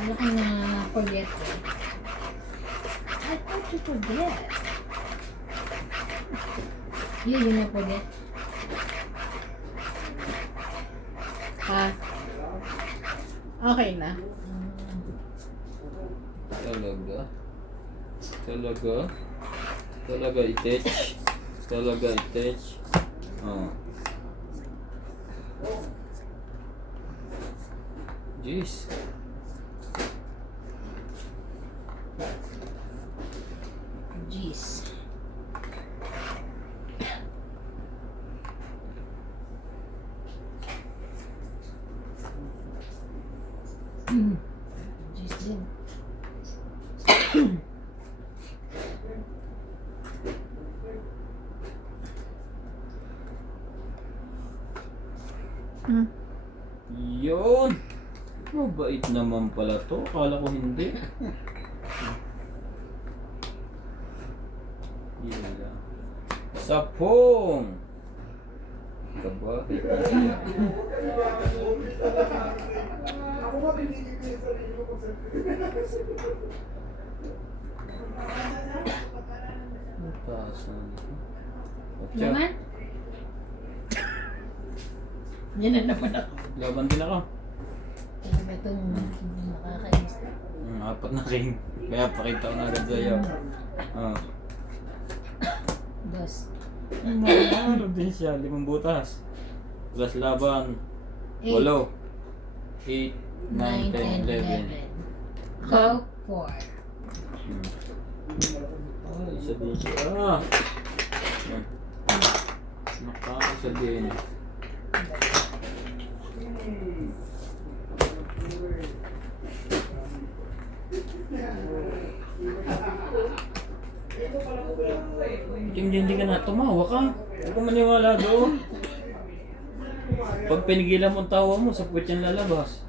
Ano ko na forget ko? I thought you forget. Yun na forget. Ha? Okay na. Talaga? Talaga? Talaga i-touch? Talaga i-touch? Oh. Jeez. Jeez. Jeez din. Hmm. Yun! Mabait naman pala to. Akala ko hindi. Yun lang. Sapong! Kaba. Ang taas na nito. Naman? Yan na naman ako. Laban din ako. Talaga itong nakakainis. Apat na king. Kaya pakita ko na agad sa'yo. Oh. Dos. Ano din siya? 5 butas. Plus laban. 8. 8, 9, 10, 11. Go 4. Ay, isa din siya. Yan. Nakakaisa din. Hindi ka na tumawa ka. Hindi ko maniwala doon. Pag pinigilan mo ang tawa mo, sa puwet yan lalabas.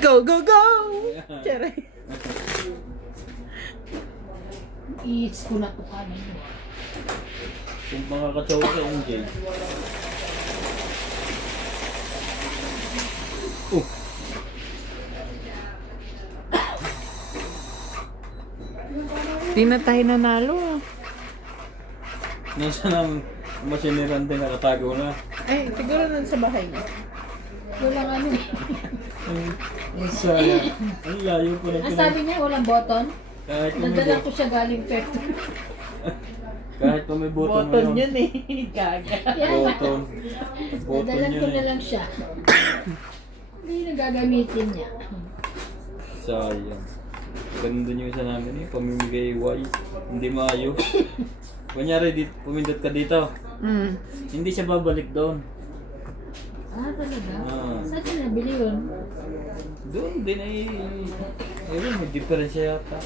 Go, go, go! Charay. I-hits ko na ito kanina. Kung makakatawa ka, MJ. Oh! Di na tayo nanalo. Nasaan ang masinirante nakatago na? Ay, siguro nun sa bahay niya. Walang ano eh. Ang sayang. Ang layo ko na Ang sabi niya, walang button. Kahit kung may Nadala ko siya galing factory. kahit kung may button Button ngayon. yun eh. Gaga. Button. Button Nadalan ko yun na eh. lang siya. Hindi na gagamitin niya. Sayang. Ganun din yung isa namin eh. Pamimigay wise. Hindi maayos. Kunyari, pumindot ka dito. Mm. Hindi siya babalik doon. Ah, talaga? Ah. Saan siya nabili yun? Doon din ay... Ayun, may diferensya yata.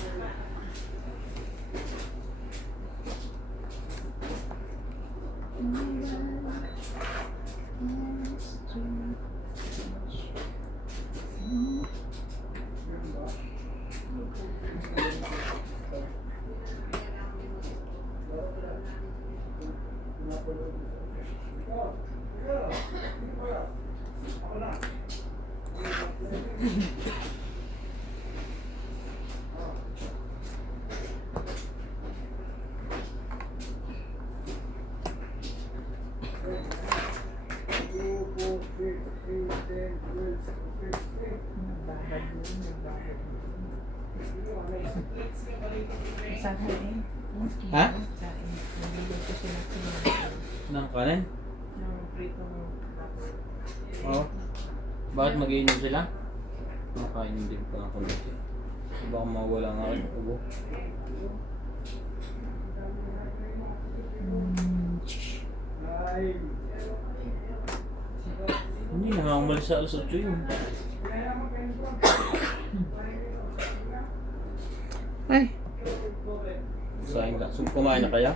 Sahain. Ha? Sahain. Niluluto sila Nang kanin? ng pritong Oo. Bakit mag-iinom sila? Makain din pa ako dito. Baka mawala nga aking ubo. Hindi na nga umalis sa alas 8 yun. Ay, Sayang ka. So, kumain na kaya?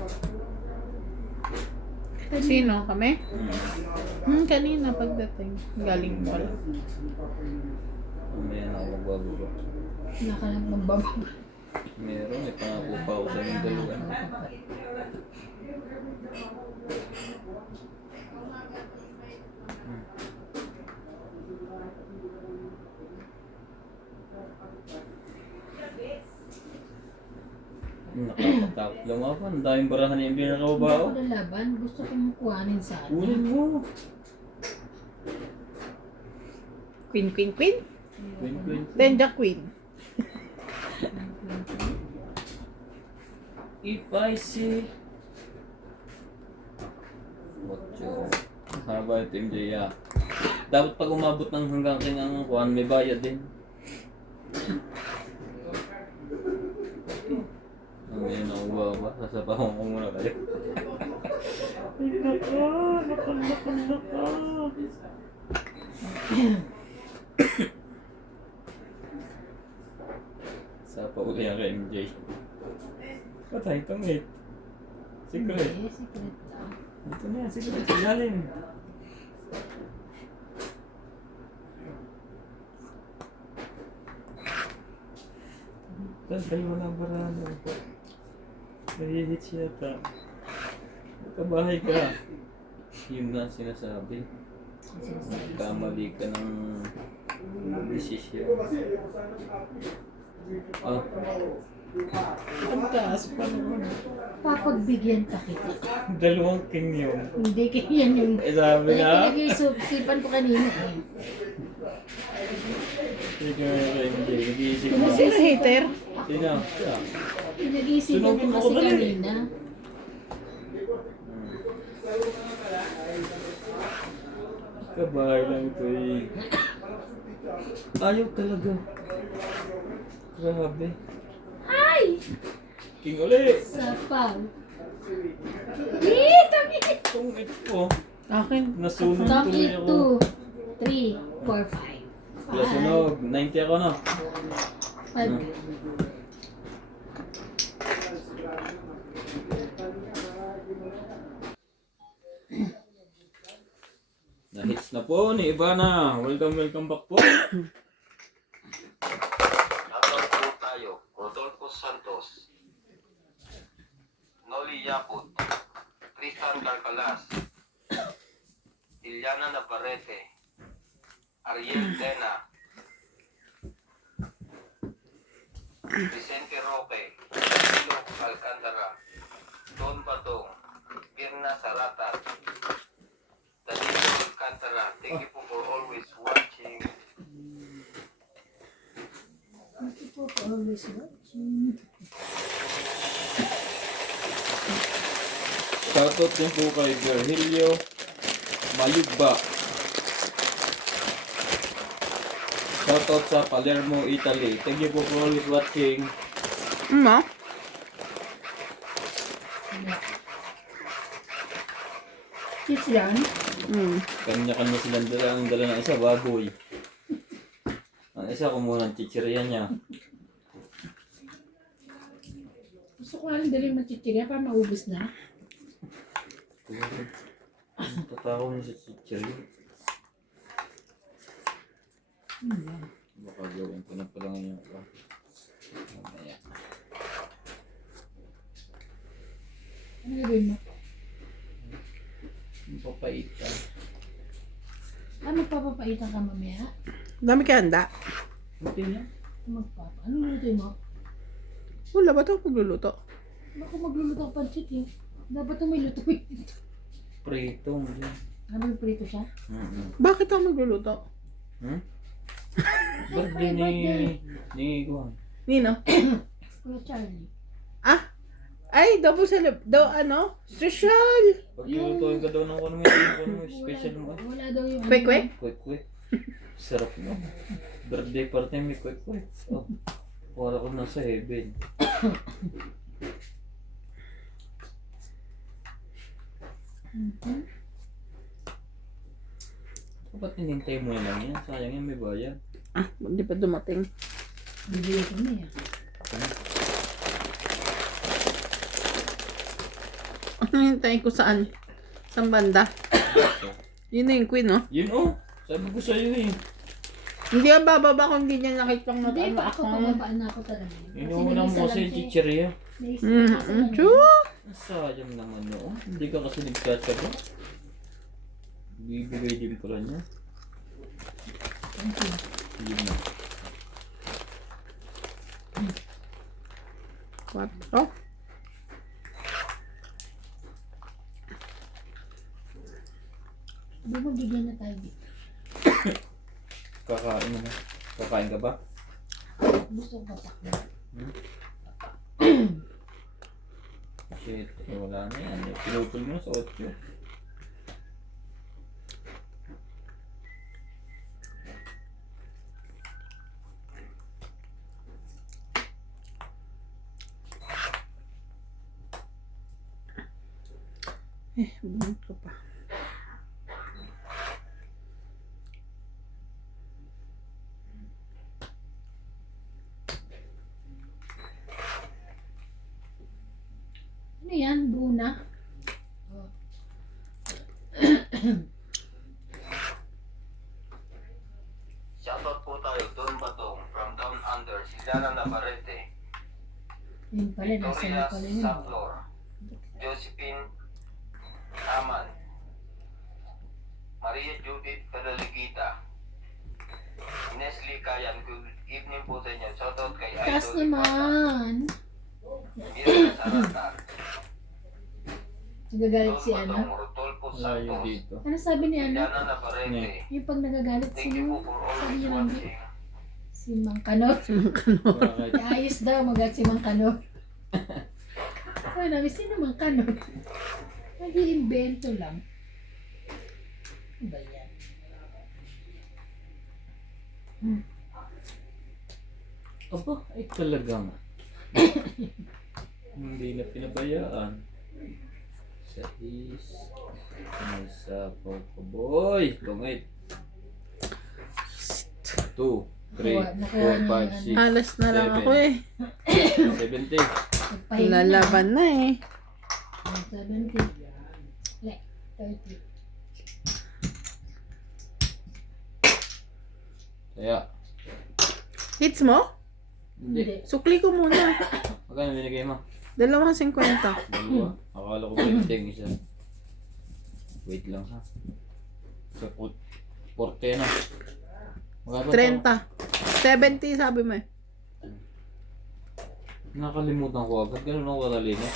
sino kami? Kanina pagdating. Galing pala. Mamaya na ako magbababa. Wala ka lang magbababa. Meron, may pangako pa ako sa inyong dalawa. Nakakatakot lumaban. Ang daming barahan na yung Hindi pinakababao. ako lalaban. Gusto kong kuhanin sana. Kunin mo. Queen, queen, queen. Queen, queen. Then the queen. If I see... Ocho. Haba ito yung Jaya. Dapat pag umabot ng hanggang kinang kuhan, may bayad din. Ngayon nakuha ba? Sasapahan ko muna kayo. Ay naka! Naka! Sapa uli ang MJ. Patay itong mate. Secret. Hindi, secret lang. Ito na yan, secret. Ilalim. Dalawa na barano. Nahihit siya ta. Magkabahay ka. Yun na ang sinasabi. Kamali ka ng desisyon. Ah, Ang taas pa naman. Papagbigyan ka kita. dalawang king yun. Hindi kaya yung... Eh sabi nga. Pinag-isipan ko kanina eh. Sige nga kay MJ. Nag-iisip mo. Sino hater? Sino? Siya. Pinag-isipan ko Sunugin mo kasi ko dali. kanina. Kabahay lang ito eh. Ayaw talaga. Grabe. Ay! King uli. Sapaw. Eh, tangin! Itong ito. Akin. Nasunog Tong tuloy ako. 2, 3, 4, 5. Kaya sunog. 90 ako na. 5. Na-hits na po ni Ivana. Welcome back po. Shoutout po tayo, Rodolfo Santos, Noli Yaput, Tristan Carcalas, Iliana Navarrete, Ariel Tena, Vicente Roque, Camilo Alcantara, Don Batong, Birna Sarata, Danilo Alcantara. Thank you po for always watching. Thank you for always watching. Shoutout din po kay Virgilio Mayugba. Shoutout sa Palermo, Italy. Thank you po for always watching. Ma? Kiss yan. Kanya-kanya silang dala. Ang dala ng isa, baboy. Ang isa, kumuha ng chichirya niya. Gusto ko lang dali machichirya para maubos na. Tatakaw niya sa chichirya. Baka gawin ko na pala ngayon. Mamaya. Ano gawin mo? Ang papaitan. Ano papapaitan ka mamaya? Dami ka handa. Buti niya. Magpapa. Ano lutuin mo? Wala ba ito pagluluto? Ako magluluto ako pancit eh. Dapat ito may lutuin. Prito. Ano yung prito siya? Bakit ako magluluto? Hmm? Birthday ni Juan. Nino? Kuya Charlie. Ah? Ay, double ano? Special! Paglutuin ka daw ng kung special mo. Wala daw yung... Kwek-kwek? Quick. Sarap mo. Birthday party may quick. Oh. Para ko nasa heaven. Dapat hinintay mo na lang yan. Sayang yan, may bayad. Ah, hindi pa dumating. Bibili ko na yan. Ano hintayin ko saan? Saan banda? Yun na yung queen, no? Yun oh. Sabi ko sa'yo eh. Hindi ka bababa kung hindi niya nakitang Hindi nag-ano pa ako, ako. pababaan na ako talaga. Inuunan mo kasi yung chichirya. True! Sayang naman no. Hindi ka kasi nagkatsaga. Bibigay din pala niya. Yun na. What? Oh, Kakain na. Kakain ka ba? Gusto ko pa. Shit, wala na yan. Pinupul mo sa 8. Bunot ko pa. Ano yan? Buna? Oh. Shoutout po tayo, Don Batong, from Down Under, si Dana Navarrete, Yun pala, nasa Victoria na pala yun. Saplor, Josephine Aman, Maria Judith Pedaligita, Nestle Kayan, good evening po sa inyo. Shoutout kay Taas Idol naman. Mirna Sarata, Nagagalit Don si ano? Batong, Rodolfo Layo Santos, dito. Ano sabi ni ano? Dana Navarrete. Yung pag nagagalit Thank you po sino? for Sabi always ni Randy. watching. Si Mang Kanot. Bakit? Ayos daw magat si Mang Kanot. Sabi namin, sino Mang Kanot? Nag-iimbento lang. Ano ba yan? Aba, ay talagang. Hindi na pinabayaan. Sa nasa boy. Tungit. 2, 3, 4, 5, 6, Alas na lang 7. ako eh. 70. Nagpahinga na. Lalaban na eh. 70. Like, 30. Kaya, Hits mo? hindi. Sukli ko muna. Magkano binigay mo? 2.50. Dalawa? Akala ko 20 yung isa. Wait lang ha. Sa 40 na. Magkano 30. 70 sabi mo eh. Nakalimutan ko agad. Ganun ako katalino.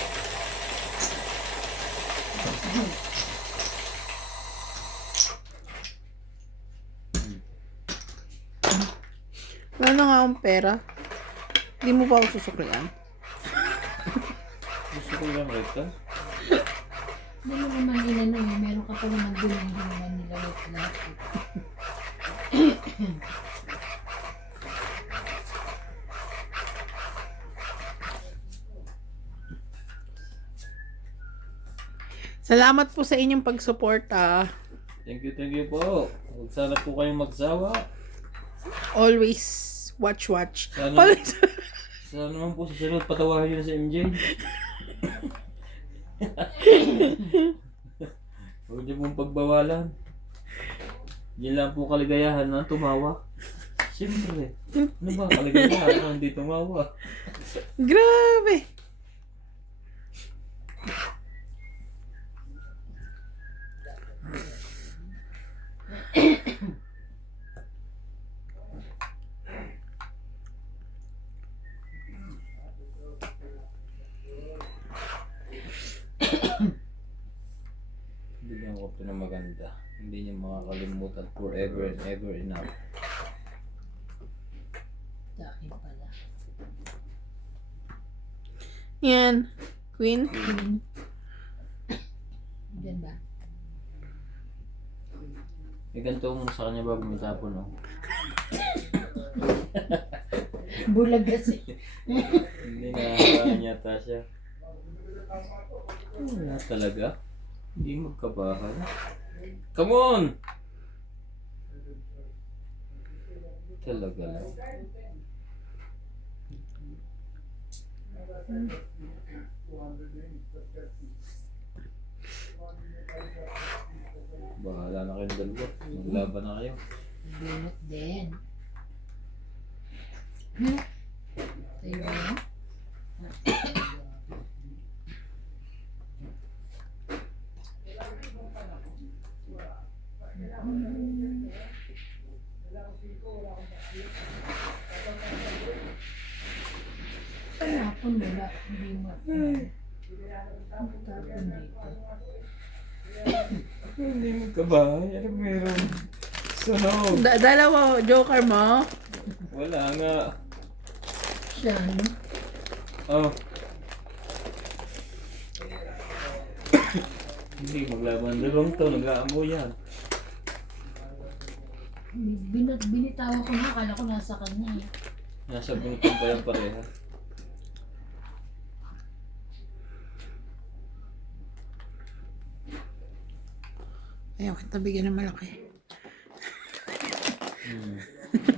Wala na nga akong pera. Hindi mo pa ako susuklian. Gusto ko lang rito. Hindi mo naman inano eh. Meron ka pa naman din yung naman nila lahat. Salamat po sa inyong pagsuporta. Thank you po. Huwag sana po kayong magsawa. Always watch. Sana, Always. sana naman po sa sunod patawahin nyo na si MJ. Huwag niyo pong pagbawalan. Yan lang po kaligayahan na tumawa. Siyempre. Ano ba kaligayahan na hindi tumawa? Grabe. Bigyan ko ito na maganda. Hindi niyo makakalimutan forever and ever enough. Sa akin pala. Yan. Queen. Diyan ba? May ganito mo sa kanya bago may tapon, no? Bulag kasi. Hindi na yata siya. Wala talaga. Hindi magkabahan. Come on! Talaga lang. Bahala na kayong dalawa. Maglaban na kayo. Bunot din. Sa'yo ba yan? Panapon wala. Hindi mo. Ang tapon dito. Hindi magkabahay. Ano meron? Sunog! Dalawa, joker mo. Wala nga. Siya, ano? Oh. Hindi, maglaban dalawang to. Nag-aamo yan. Binitawan ko na, akala ko nasa kanya eh. Nasa bunutan pa yan pareha. Ayaw kita bigyan ng malaki.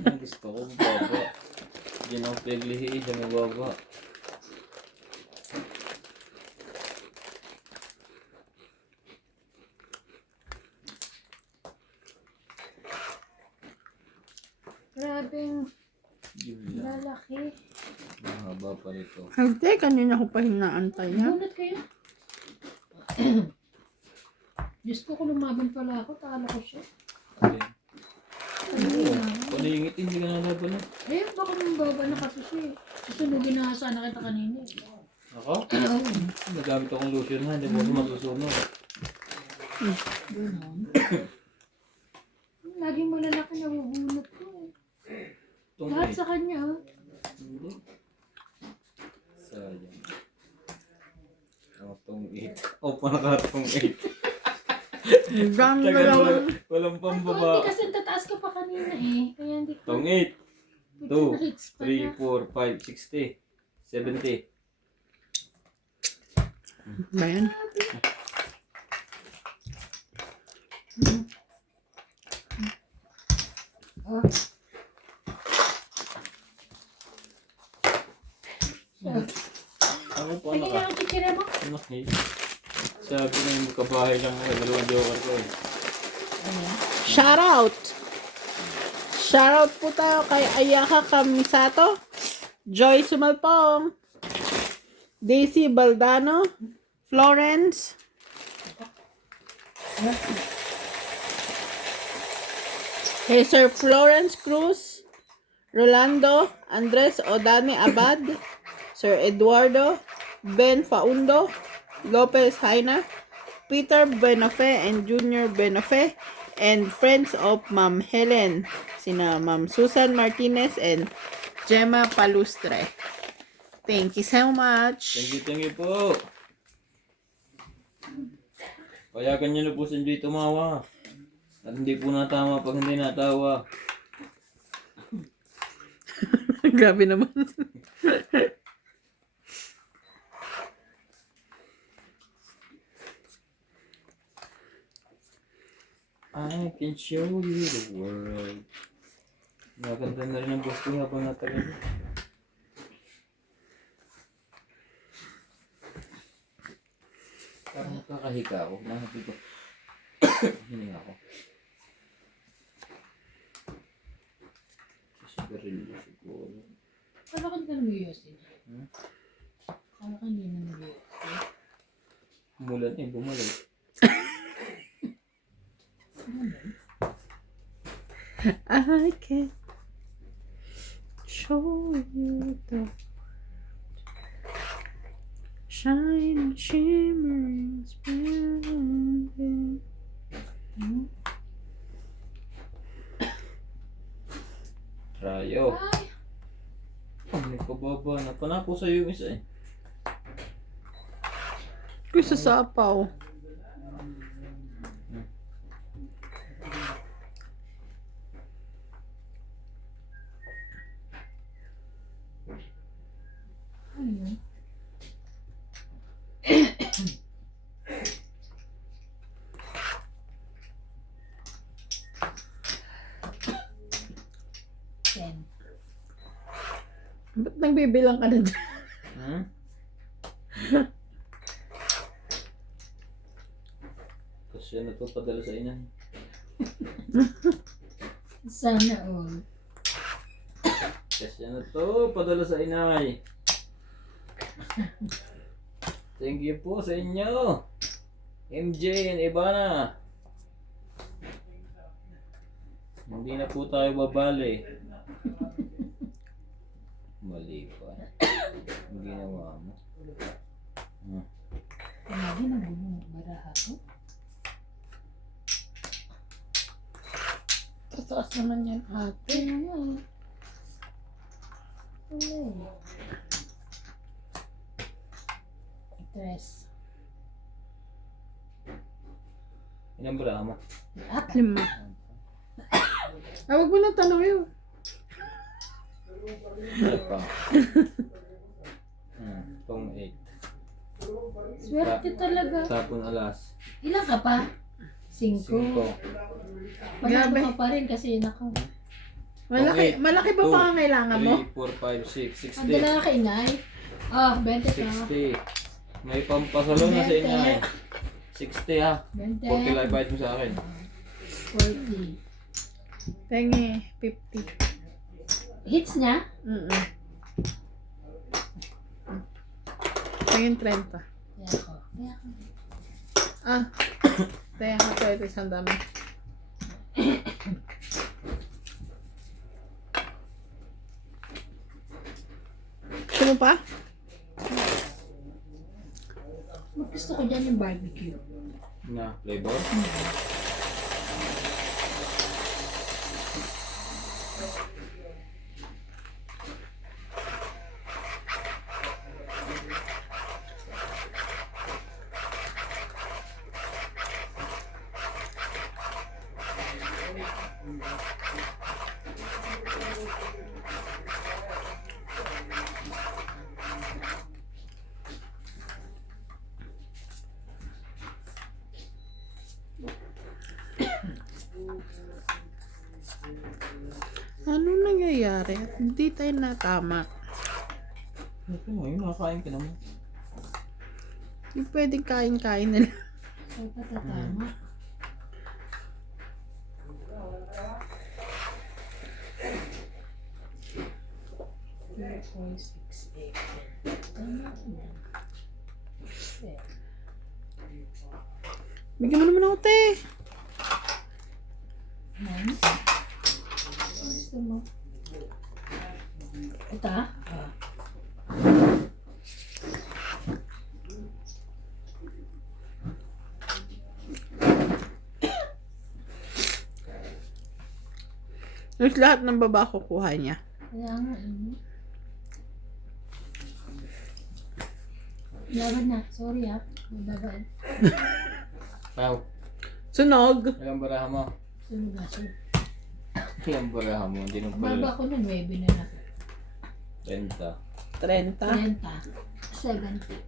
Ang gusto ko, baba. Diyan ang pinaglihi, diyan mababa. Grabing Yun lang. lalaki. Mahaba pa rito. Hindi, kanina ko pa hinaantay niya. Bunot kayo. Diyos ko, kung lumaban pala ako, talo ko siya. Okay. Ano yan? Kung nangingit, hindi ka nalaban na. Eh, baka nang baba na kasi siya eh. Susunugin na sana kita kanina eh. Ako? Oo. Nagamit akong lotion ha, hindi mo ako masusunog. Ganon. Laging malalaki na bubunot ko eh. Itong Lahat eight. sa kanya ha. Hindi. Sayang. Itong 8. O, pa nakatong 8. Dami na Tagal lang. walang Ako, pambaba. hindi kasi tataas ka pa kanina eh. Kaya hindi ko. Itong 8. Buti na-hits pa 3, na. 4, 5, 60, 70. Ba yan? Oh. Ano po, ano Tingin ka? lang ang chichira mo. Ano eh? Sabi na yung kabahay lang ng dalawang joker ko eh. Shout out! Shout out po tayo kay Ayaka Kamisato, Joy Sumalpong, Daisy Baldano, Florence, kay Sir Florence Cruz, Rolando, Andres Odane Abad, Sir Eduardo, Ben Faundo, Lopez Haina, Peter Benafe and Junior Benafe, and friends of Ma'am Helen, sina Ma'am Susan Martinez and Gemma Palustre. Thank you so much. Thank you po. Payagan niyo na po si Enjoy tumawa. At hindi po natama pag hindi natawa. Grabe naman. I can show you the world. Maganda na rin ang boss ko habang natagal. Parang kakahika ako. Nahabi ko. Hininga ako. Sigarilyo siguro. Kala ka hindi ka nag-yosin. Hmm? Kala ka hindi na nag-yosin. Umulan eh, bumalik. I can show you the shine shimmering splendid. Rayo. Ay! Oh, may pababa. Napanapo sa'yo yung isa eh. Kuy sa sapaw. Ano yun? Ten. Ba't nagbibilang ka na dyan? Hmm? Kasi ano to padala sa ina. Sana all. Kasi ano to padala sa inay. Thank you po sa inyo. MJ and Ivana. Hindi na po tayo babali. Mali pa. Ang ginawa mo. Lagi nabulong baraha ko. Taas naman yan, ate. Ano? Ano? Tres. Ilang bra mo? 5. Ah, wag mo na tanong yun. Ano pa? Pang 8. Swerte talaga. Tapon alas. Ilan ka pa? 5. 5. Panalo Grabe. ka pa rin kasi nako. Malaki, Okay. malaki ba 2, pangangailangan mo? 3, 4, 5, 6, Ang 60. dala kay Inay. Ah, 20 ka. 60. May pampasalo na sa inyo eh. 60 ha. 20. 40 lang bayad mo sa akin. 40. Tengi, 50. Hits niya? Tingin 30. Kaya ako. Kaya ako. Ah, kaya ka pwede isang dami. Gusto mo pa? Gusto ko dyan yung barbecue. Na flavor. Ano nangyayari? At hindi tayo natama. Okay mo, yun nakakain ka naman. Hindi pwedeng kain-kain na lang. Ay, patatama. Three, 4, 6, 8. Tama na. Bigyan mo naman ako, te. Nine. Gusto mo? Ito ah? Yung lahat ng baba kukuha niya. Kaya nga, laban na. Sorry ah. Laban. Pao, Sunog. ilang baraha mo? Sunog aso. Ilang baraha mo? Hindi nung Baba pala. ko na 9 na na. 30. 30. 30. 70.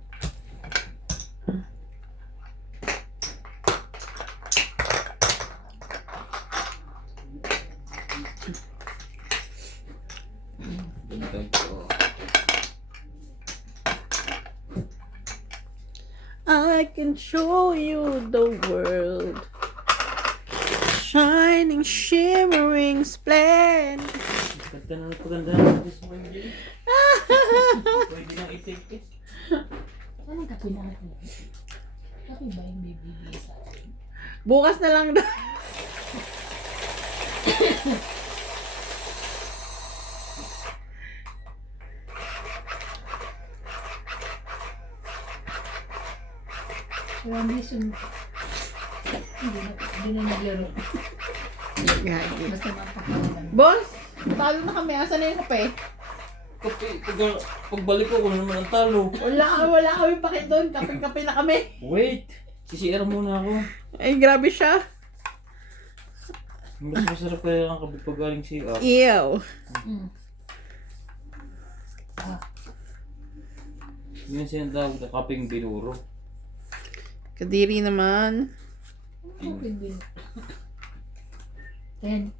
Ito. I can show you the world. Shining, shimmering, splendid. Ganda na paganda na this morning. Pwede nang i-take it. Anong kape na natin? Kape ba yung bibigay sa akin? Bukas na lang daw. Kaya hindi hindi na naglaro. Basta mapakawalan. Boss, talo na kami. Asan na yung kape? Pagbalik ko, kung naman ang talo. Wala kami pakit doon. Kape-kape na kami. Wait! CCR muna ako. Ay, grabe siya. Mas masarap kaya ang kape pag galing CR. Ew. Mm. Yun siya tawag na kapeng binuro. Kadiri naman. Ano kape din? 10.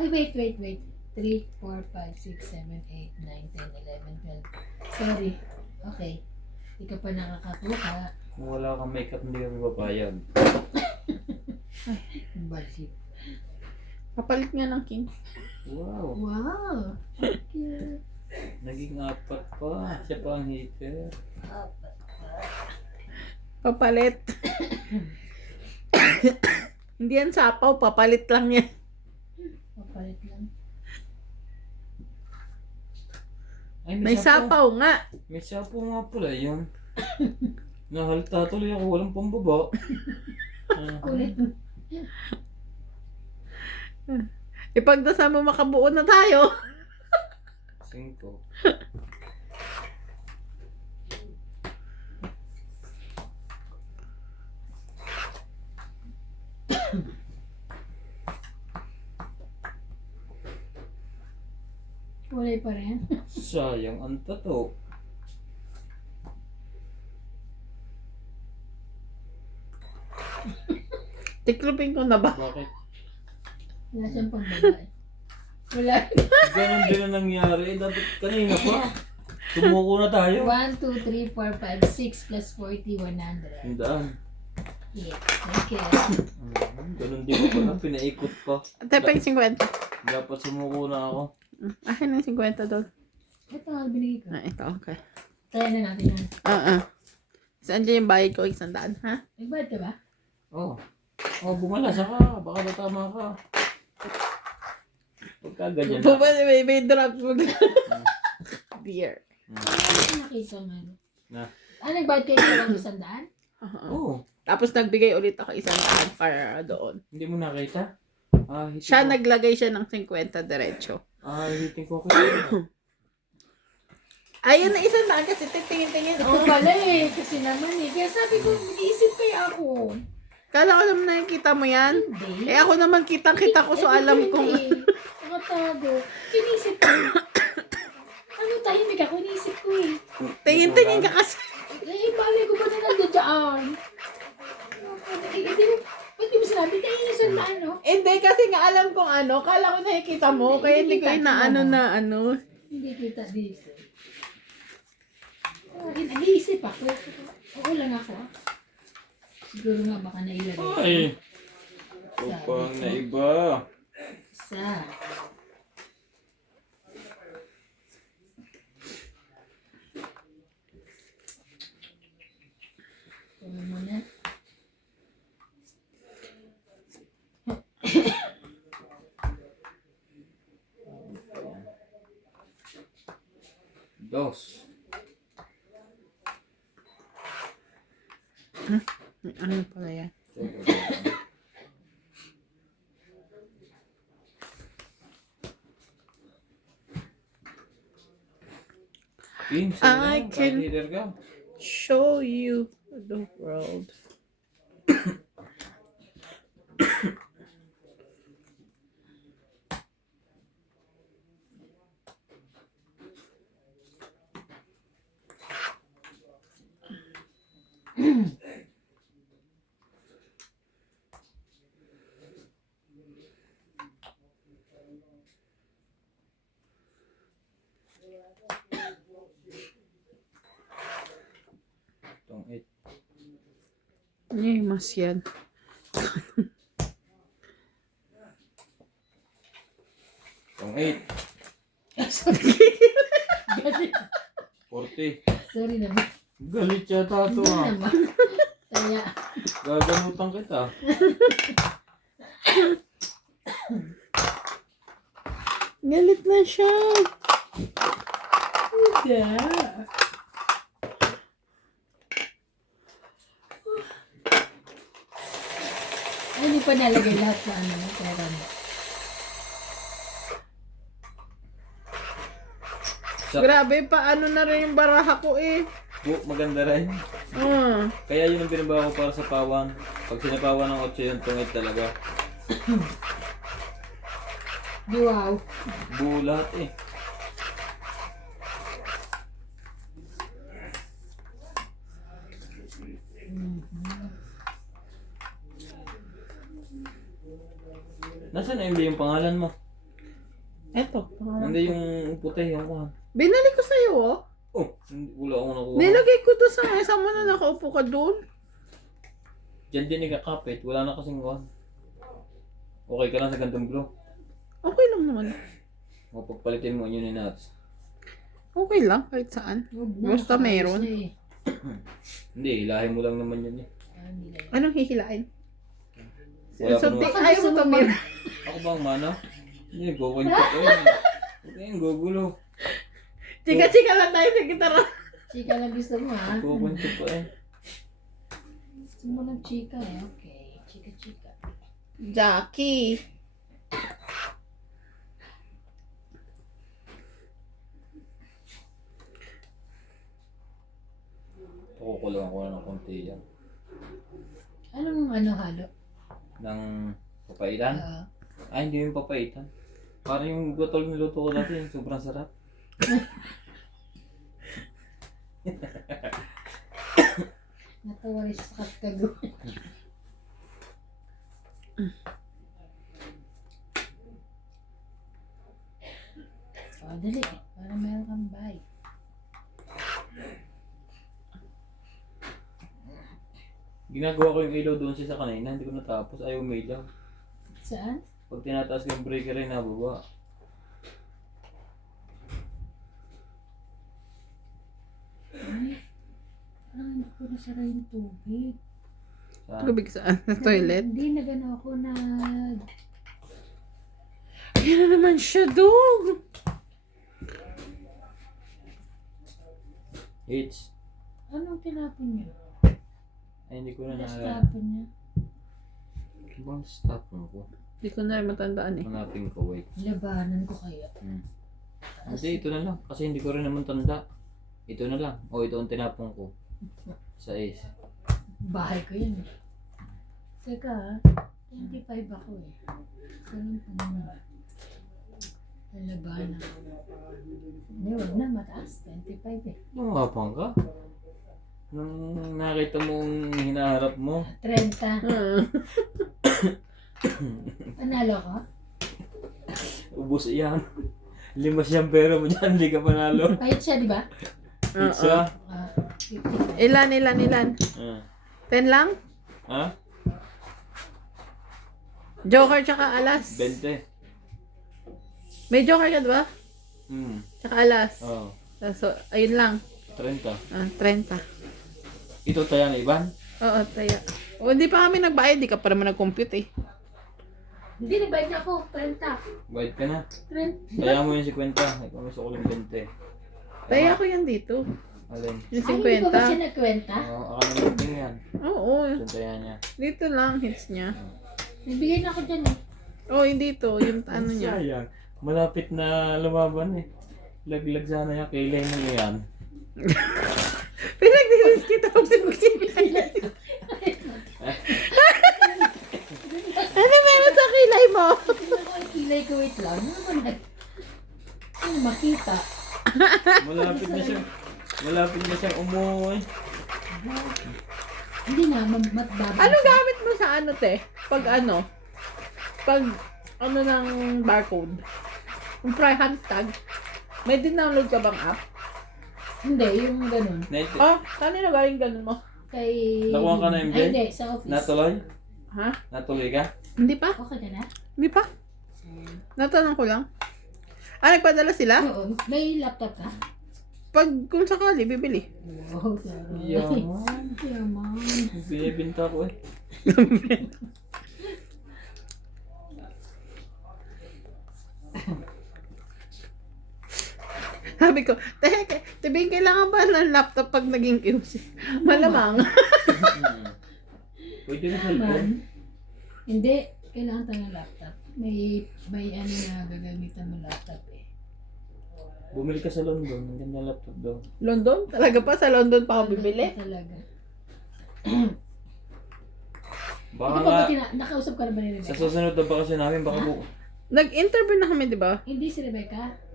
Ay, wait. 3, 4, 5, 6, 7, 8, 9, 10, 11, 12. Sorry. Okay. Hindi ka pa nakakakuha. Kung wala kang makeup, hindi kami papayag. Balik. Kapalit nga ng king. Wow! Wow. Cute. Naging 4 pa. Siya pa ang hater. Papalit. Hindi yan sapaw. Papalit lang yan. Papalit lang. Ay, May sapaw nga. May sapaw nga pala yun. Nahalata tuloy ako. Walang pambaba. Kulit. Ipagdasal mo makabuo na tayo. 5. Kulay pa rin. Sayang ang tato. Tiklopin ko na ba? Bakit? Wala siyang pagbabae. Wala. Ganun din ang nangyari. Dapat kanina pa. Sumuko na tayo. 1, 2, 3, 4, 5, 6 plus 40, 100. Hindaan. Yeah. Okay. Ganun din ako pala. Pinaikot pa. Tepeng 50. Dapat sumuko na ako. Akin ang 50 doon. Ito nga binigay ko. Ito, okay. Kaya na natin yan. Saan dyan yung bayad ko? 100, ha? Nagbayad ka ba? Oh. Oh, bumala ka. Baka natama ka. Pagka ganyan na. Bumali, may drop mo. Beer. Ano nakita mo? Na. Nagbayad kayo sa lang 100? Oh. Tapos nagbigay ulit ako 100 para doon. Hindi mo nakita? Hitin Siya ko. naglagay siya ng 50 diretso. Hitin ko kayo. Ayun na 100 kasi titingin-tingin. Ito pala eh. Kasi naman eh. Kaya sabi ko, mag-iisip kaya ako. Kala ko naman nakikita mo yan. Hindi. Eh ako naman kitang-kita ko so alam kong... Nakatago. Kinisip ko. Ano tahimik ako? Inisip ko eh. Tingin-tingin ka kasi. Eh, bali ko ba na nandiyan dyan? Ba't di mo sinabi? Tayo yung sandaan, no? Hindi kasi nga alam kong ano. Kala ko nakikita mo. Kaya hindi ko inaano na ano. Hindi kita dito. Nag-iisip ako. Oo lang ako. Siguro nga baka nailagay. Ay. Upang na iba. Isa. Ito muna. Dos. Ano pala yan? Kim, I sa'yo na. can- Kahit leader ka. Show you the world. Itong 8. Mas yan. Itong 8. Galit. 40. Sorry naman. Galit yata ito Hindi ah. naman. Kaya, Gaganutan kita. Galit na siya. ay, hindi pa nalagay lahat sa ano, pera mo. Grabe pa, ano na rin yung baraha ko eh. Maganda rin. Kaya yun ang binabawa ko para sa pawang. Pag sinapawan ng 8 yun, tungit talaga. Di wow. Buo lahat eh. Nasaan na yung pangalan mo? Eto. Hindi yung puti, yung kuhan. Binalik ko sa'yo oh. Oh, wala akong nakuha. Nilagay ko doon sa mesa mo na nakaupo ka doon. Diyan din nagkakapit, wala na kasing kuhan. Okay ka lang sa gantong blue. Okay lang naman. Mapagpalitin mo yun ni Nats. Okay lang, kahit saan. Basta meron. Hindi, ilahin mo lang naman yun eh. Anong hihilain? Wala So, akong ayaw mo tumir. Ako bang mana? Hindi, gawin ko to eh. Huwag kayong gugulo. Chika-chika lang tayo sa gitara. Chika lang gusto mo ha? Gawin ko pa eh. Gusto mo ng chika eh. Okay. Chika-chika. Jackie. konti yan. Anong ano halo? Ng papaitan? Hindi yung papaitan. Parang yung gotol niluto ko dati, yung sobrang sarap. Natawa rin sa katkago. Dali. Para meron kang bite. Ginagawa ko yung ilaw doon sa kanina, hindi ko natapos. Ayaw may ilaw. Saan? Pag tinataas ko yung breaker ay nababa. Parang hindi ko nasara yung tubig. Saan? Tubig saan? Sa toilet? Hindi, nagano ako na... Ayan na naman siya, dog! H. Anong tinapon niya? Ay, hindi ko na Last naalala. tapon niya. Bang stop mo ko? Hindi ko na rin matandaan eh. Hanapin ko, wait. Labanan ko kaya. Hindi, ito na lang. Kasi hindi ko rin naman tanda. Ito na lang. O, ito ang tinapon ko. Sa Ace. Bahay ko yun eh. Teka ha, 25 ako eh. Ganun pa naman. Labanan. Hindi, wag na, mataas. 25 eh. Lumapang ka. Nung nakita mong hinaharap mo, 30. Panalo ko? ubos iyan. 5 siyang pera mo dyan, hindi ka panalo. Pahit siya, di ba? Pizza? 55. Ilan? 10 lang? Ha? Joker tsaka alas. 20. May joker ka diba? Tsaka alas. Oo. So, ayun lang. 30. 30. Ito tayo na Iban? Oo, taya. O, hindi pa kami nagbayad. Di ka pa naman nag-compute eh. Hindi, nagbayad na ako. 30. Bayad ka na. 30. Kaya mo yung 50. Ikaw gusto ko yung 20. Taya ko yan dito. Alin? Yung Ay, hindi ko ba 50. siya nagkwenta? Oo, akala mo yung yan. Oo. Ito tayo niya. Dito lang hits niya. Nagbigay na ako dyan eh. Oo, hindi dito. Yung ano niya. Sayang. Malapit na lumaban eh. Laglag sana yung kilay mo yan. Pinag-release kita kung ano meron sa kilay mo? Kilay ko, wait lang. Ano naman ano makita? Malapit na siyang umuwi. Hindi na, matbaba. Ano gamit mo sa ano, te? Pag ano ng barcode? Yung hand tag. May din-download ka bang app? Hindi, yung ganun. Oh, kanino galing ganun mo? Kay... Nakuha ka na yung Ay, bill? hindi, sa office. Natuloy? Ha? Natuloy ka? Hindi pa? Okay ka na? Hindi pa? Natanong ko lang. Nagpadala sila? Oo. May laptop ka? Pag kung sakali, bibili. Wow, sarap. Yaman. Yaman. Binibinta ko eh. Sabi ko, tibing kailangan ba ng laptop pag naging QC? Malamang. Pwede na cellphone. Hindi, kailangan tayo ng laptop. May ano na gagamitan mo laptop eh. Bumili ka sa London. Ang ganda laptop daw. London? Talaga pa? Sa London pa ako bibili? Talaga. Baka Ito pa nga, ba nakausap ka na ba ni sa Rebecca? susunod na bakasyon namin, baka po. Nag-interview na kami, di ba? Hindi si Rebecca.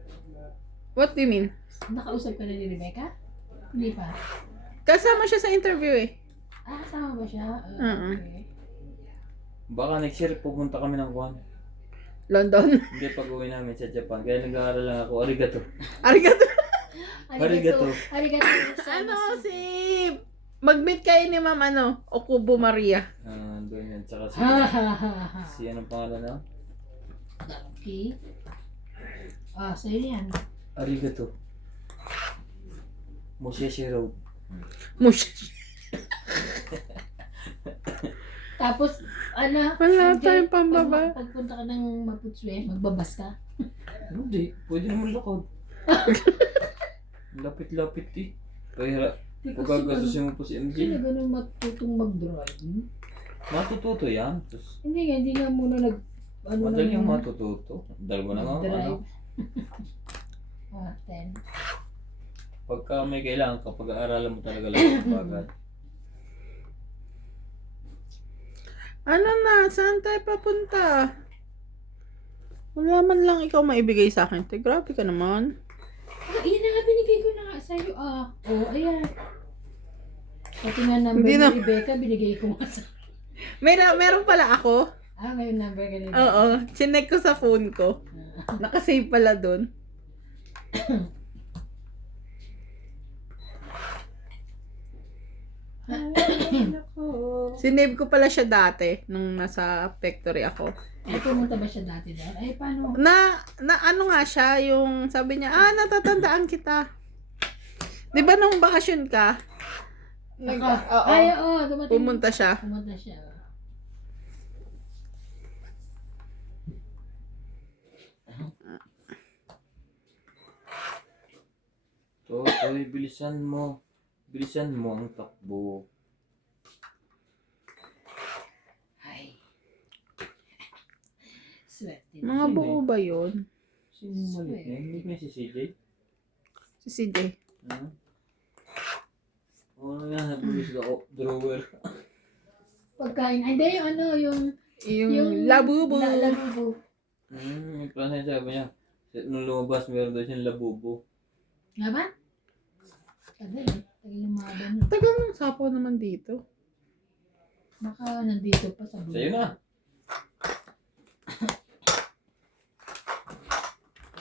What do you mean? Nakausap ka na ni Rebecca? Hindi pa. Kasama siya sa interview eh. Kasama ba siya? Okay. Baka next year pupunta kami ng Juan. London. Hindi pag-uwi namin sa Japan. Kaya nag-aaral lang ako. Arigato. Arigato. Arigato. Arigato. Ano si... Mag-meet kayo ni Ma'am Okubo Maria. Doon yan. Tsaka si... Ha ha ha ha. si anong pangalan na? Okay. Sa'yo yan. Arigato. Mushishi Road. Mush. Tapos, ano? Wala hindi, tayong pambaba. Pagpunta ka ng Maputswe, magbabas ka. Hindi. Pwede naman lakad. Lapit-lapit eh. Pahira. Pagkagastusin mo po si MJ. Sino ganun matutong mag-drive? Matututo yan. Tapos, Hindi nga muna madali yung matututo. Dahil mo na nga ano. drive. 10. Pagka may kailangan ka, pag-aaralan mo talaga lang yung bagay. Ano na? Saan tayo papunta? Wala man lang ikaw maibigay sa akin. Te, grabe ka naman. Ah, iyan na nga, binigay ko na nga sa'yo. Ah, oh, ayan. Pati nga number Hindi ni na. Rebecca, binigay ko nga sa... Meron pala ako. Ah, may number ka rin. Oo. Chinek ko sa phone ko. Nakasave pala dun. Sinave ko pala siya dati nung nasa factory ako. Ay, pumunta ba siya dati doon? Ay, paano? Na ano nga siya, yung sabi niya, natatandaan kita. Di ba nung bakasyon ka? Oo. Ay, oo. Dumating. Pumunta siya. Pumunta siya. Totoy, bilisan mo. Bilisan mo ang takbo. Ay. Swerte. Mga buo ba yun? Sino maliit na? Hindi na si CJ? Si CJ. Oo nga, nabulis ako. Drawer. Pagkain. Ay, hindi, yung ano, yung labubo. Labubo. Yung klase niya sabi niya. Nung lumabas, meron daw siyang labubo. Nga ba? Tagal eh. Tagal lumaban yun. Tagal ng sapo naman dito. Baka nandito pa sa buhay. Sa'yo na.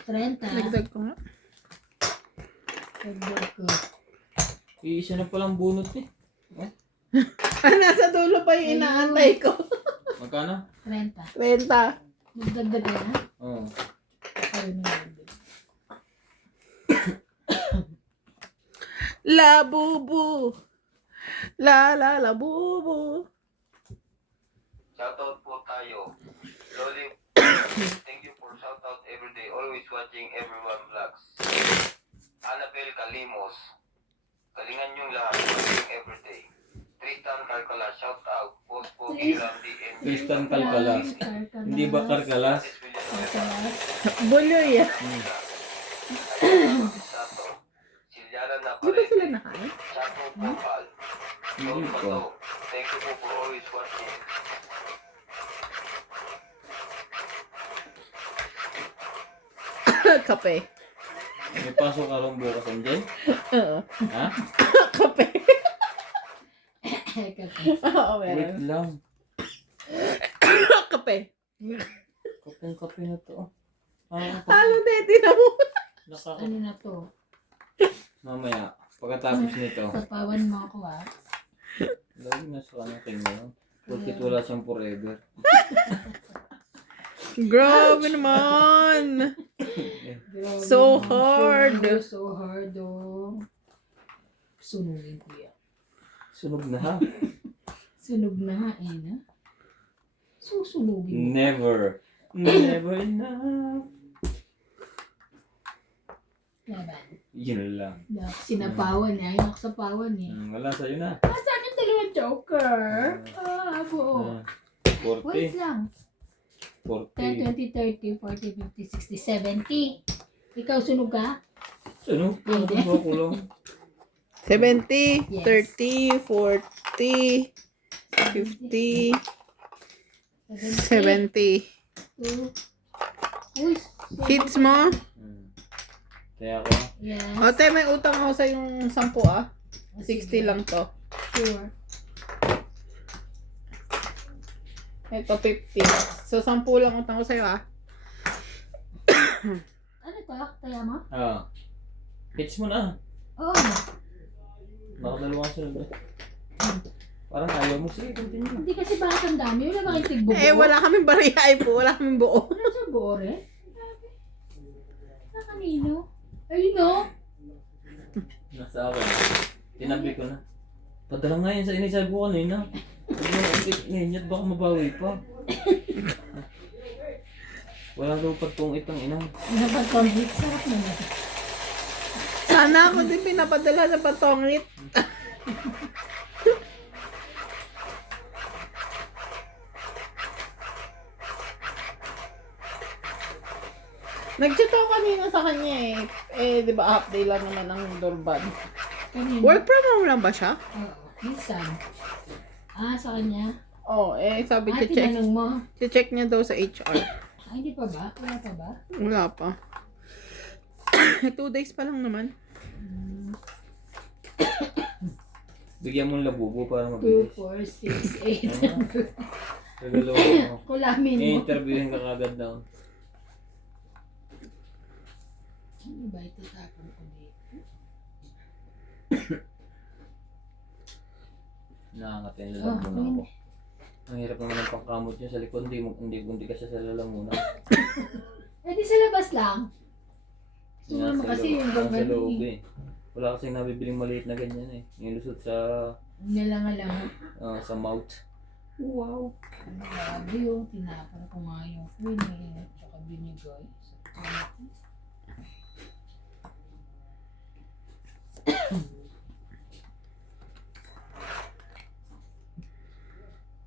30. Nagdag ko nga. Dagdag ko. Iisa na palang bunot eh. Nasa dulo pa yung inaantay ko. Magkano? 30. 30. Nagdagdag ka na? Oo. Ayun na yun. Labubu. Labubu. Shoutout po tayo. Loli, thank you for shoutout every day. Always watching everyone vlogs. Annabel Kalimos. Galingan yung lahat. Watching every day. Tristan Calcala, shoutout. Post po kay Randy and Tristan Calcalas. Hindi ba Carcalas? Buloy. Sato. Silyana na Di ba sila Parete. nakain? Chato Popal. Hindi Don ko. Pato. Thank you po for always watching. Kape. May pasok ka rin bukas andyan? Oo. Ha? Kape. Kape. Oo, Wait meron. lang. Kape. Kapeng-kape na to. Halo na, tinan mo. Nakaka... Ano na to? Mamaya, pagkatapos nito, Sapawan mo ako ah. lagi na sa kanyang tingin. Porque wala siyang forever. Grabe naman. Grabe So naman. hard. So hard oh. Sunugin ko yan. Sunog na ha? Sunog na nga eh na. Susunugin mo. Never. Never enough. Laban. Yun lang. Sinapawan eh. Ayaw ako sapawan eh. Wala sa'yo na. Sa akin dalawang joker. Buo. 40. Wait lang. 40. 10, 20, 30, 40, 50, 60, 70. Ikaw sunog ka? Sunog? Hindi. Ano ba kulong? 70, Yes. 30, 40, 50, 70. Uy. Hits mo? Kaya ako, Yes. Ote, may utang ako sa yung 10 ah. 60 lang to. Sure. Ito 50. So 10 lang utang ko sa'yo ah. Ano to? Kaya mo? hits mo na. Oo. Nakadalawang sunod eh. Parang ayaw mo. Sige, continue. Hindi kasi bakit ang dami. Wala bakit tigbubuo? Wala kaming bariya po. Wala kaming buo. Wala siya bore. Grabe. Na kanino? Ayun no? Nasa akin. Tinabi ko na. Padala nga yan sa inisabi ko kanina. Sabi mo, ngayon baka mabawi pa. Wala daw pagtong itang ina. Napag-complete. Sarap naman. Sana ako din pinapadala sa patongit. Nag-chat ako kanina sa kanya di ba half day lang naman ang doorbell. Kanino? Work from home lang ba siya? Oo. Minsan. Sa kanya. Oh, sabi Ah, check. tinanong mo. Check niya daw sa HR. Ay, hindi pa ba? Wala pa ba? Wala pa. 2 days pa lang naman. Bigyan mo ng labubo para 2, mabilis. 4, 6, 8. Regalo mo. Kulamin mo. I-interviewin ka kagad daw. Ano ba itatapon ko dito? Nakakatay lang muna ako. Ang hirap naman ng pangkamot niya sa likod. Hindi kasi sa lalamunan. Eh, di sa labas lang. Sumama kasi yung Nasa gagawin loob eh. eh. Wala kasing nabibiling maliit na ganyan eh. Yung lusot sa Nalangalang. sa mouth. Wow. Ang grabe yun. Tinapon ko nga yung queen at saka binigay.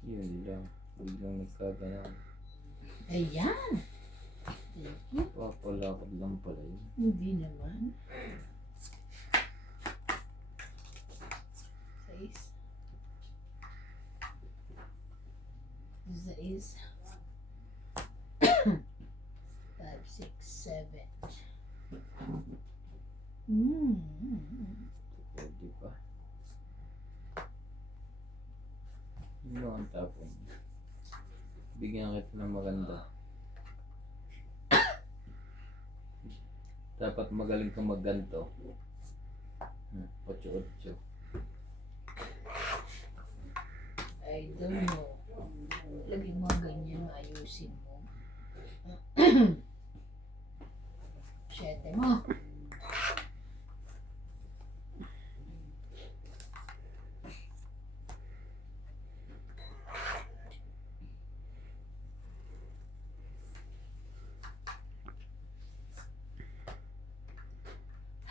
Yun lang. Biglang nagkaganan. Ayan. Thank you. Papalakad lang pala yun. Hindi naman. 6. 6. 5, 6, 7. Pwede pa. Yun lang ang tapon. Bigyan kita ng maganda. Dapat magaling kang magganto. 8-8. I don't know. Lagi mo ganyan, ayusin mo. 7 mo.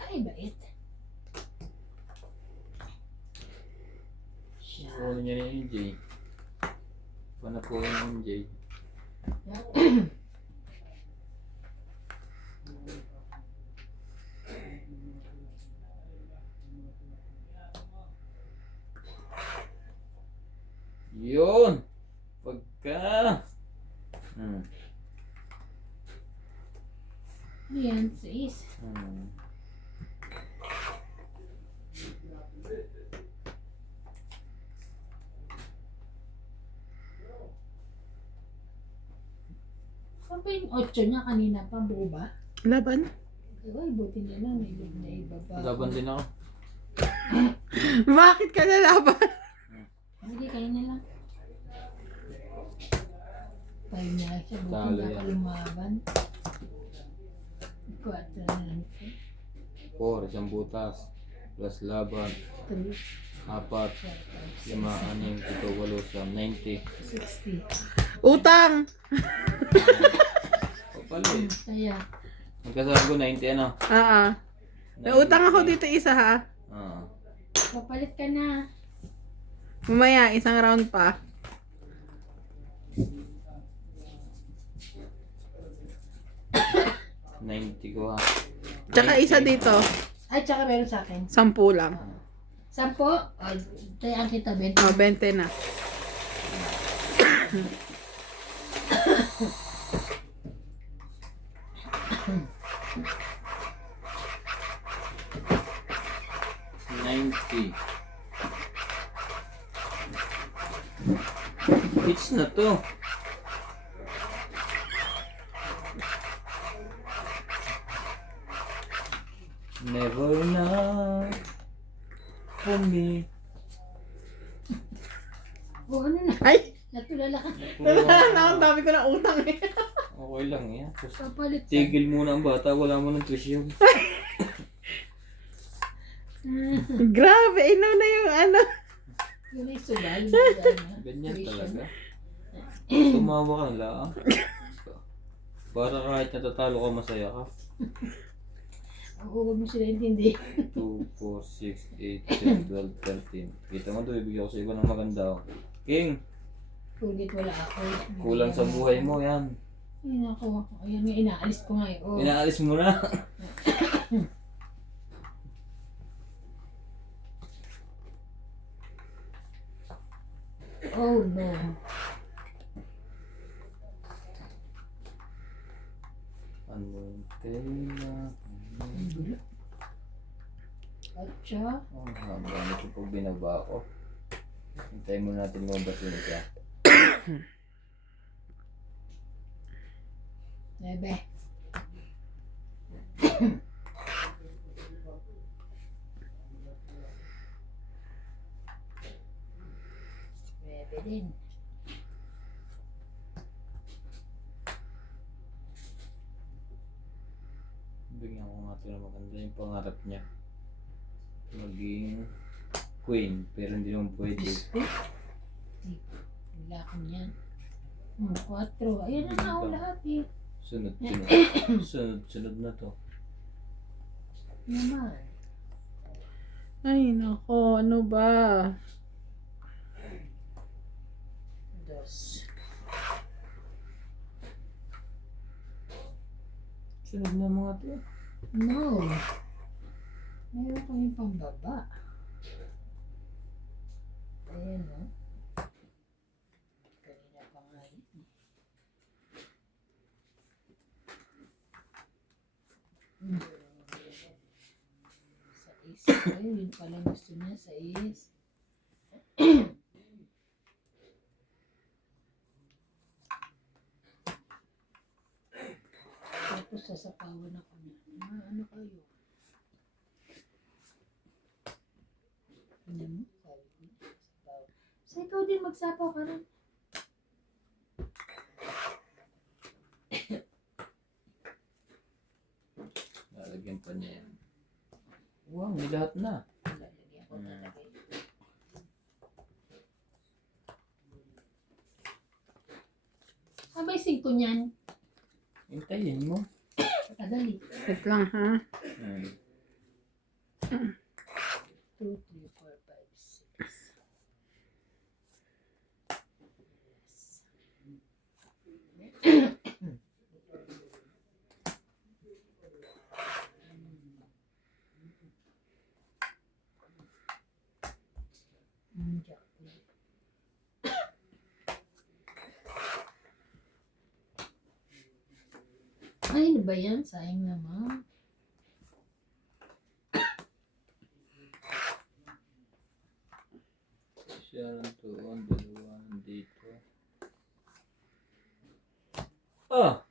Ay, bait. Ano niya ni MJ? Paano po yung MJ? Yun! Pagka! Ayan, 6. Saan pa yung 8 niya kanina pa? Buo ba? Laban? Ay, buti na lang. May ibaba. Laban din ako. Bakit ka nalaban? Sige, kayo na lang. 5 na lang siya. Buti Talo na yan. ka lumaban. 4 na lang siya. 4, isang butas. Plus laban. 3, 4, 4, 5, 5, 6, 7, 80. 60. Utang! O pala eh. Kaya, Magkasabi ko 90 ano? May utang ako dito isa ha. papalit ka na. Mamaya, isang round pa. $90 ko ha. Tsaka isa dito. Ay, tsaka meron sa akin. 10 lang. 10? O, tayaan kita, 20. 20 na. $90. Hits na to. Never not for me. O, ano na? Ay! Natulala ka. Ang dami ko na utang eh. Okay lang yan. Papalit ka. Tigil muna ang bata, wala mo ng tuition. Grabe, ino na yung ano. Yun ay subal. Ganyan talaga. Tumawa ka lang. Para kahit natatalo ka, masaya ka. Oo, huwag mo sila intindi. 2, 4, 6, 8, 10, 12, 13. Kita mo ito, ibigay ko sa iba ng maganda. King, Kulit wala ako. kulang sa buhay mo yan. Ay, naku. Ayan nga, inaalis ko nga eh. Oh. Inaalis mo na. Oh no. Anmontella. Ang gulo. Atcha. Ang haba nito pag binaba ko. Hintayin mo natin lumabas yun siya. Bebe. Bebe din. Bigyan ko nga ito na maganda yung pangarap niya. Maging queen, pero hindi naman pwede. Wala ko niyan. 4. Ayan na ako lahat eh. Sunod-sunod. Sunod-sunod na to. Naman. Ay, nako. Ano ba? 2. Sunod na mga to. No. Meron kami pambaba. Ayan o. Kanina pa nga yun. Sa ayun, yun pala gusto niya sa is. Tapos sasapawan ako na. Ano kayo? Ano mo? Sabi ko, sasapaw. So, ikaw din magsapaw ka rin. Lalagyan pa niya yan. Wow, may lahat na. Lalagyan ko talaga. May 5 niyan. Hintayin mo. Kadali. Wait lang, ha? 2, 3, 4, 5, 6. Ay, ano ba yan? Sayang naman. Siya lang to. Ang dalawa dito. Ah!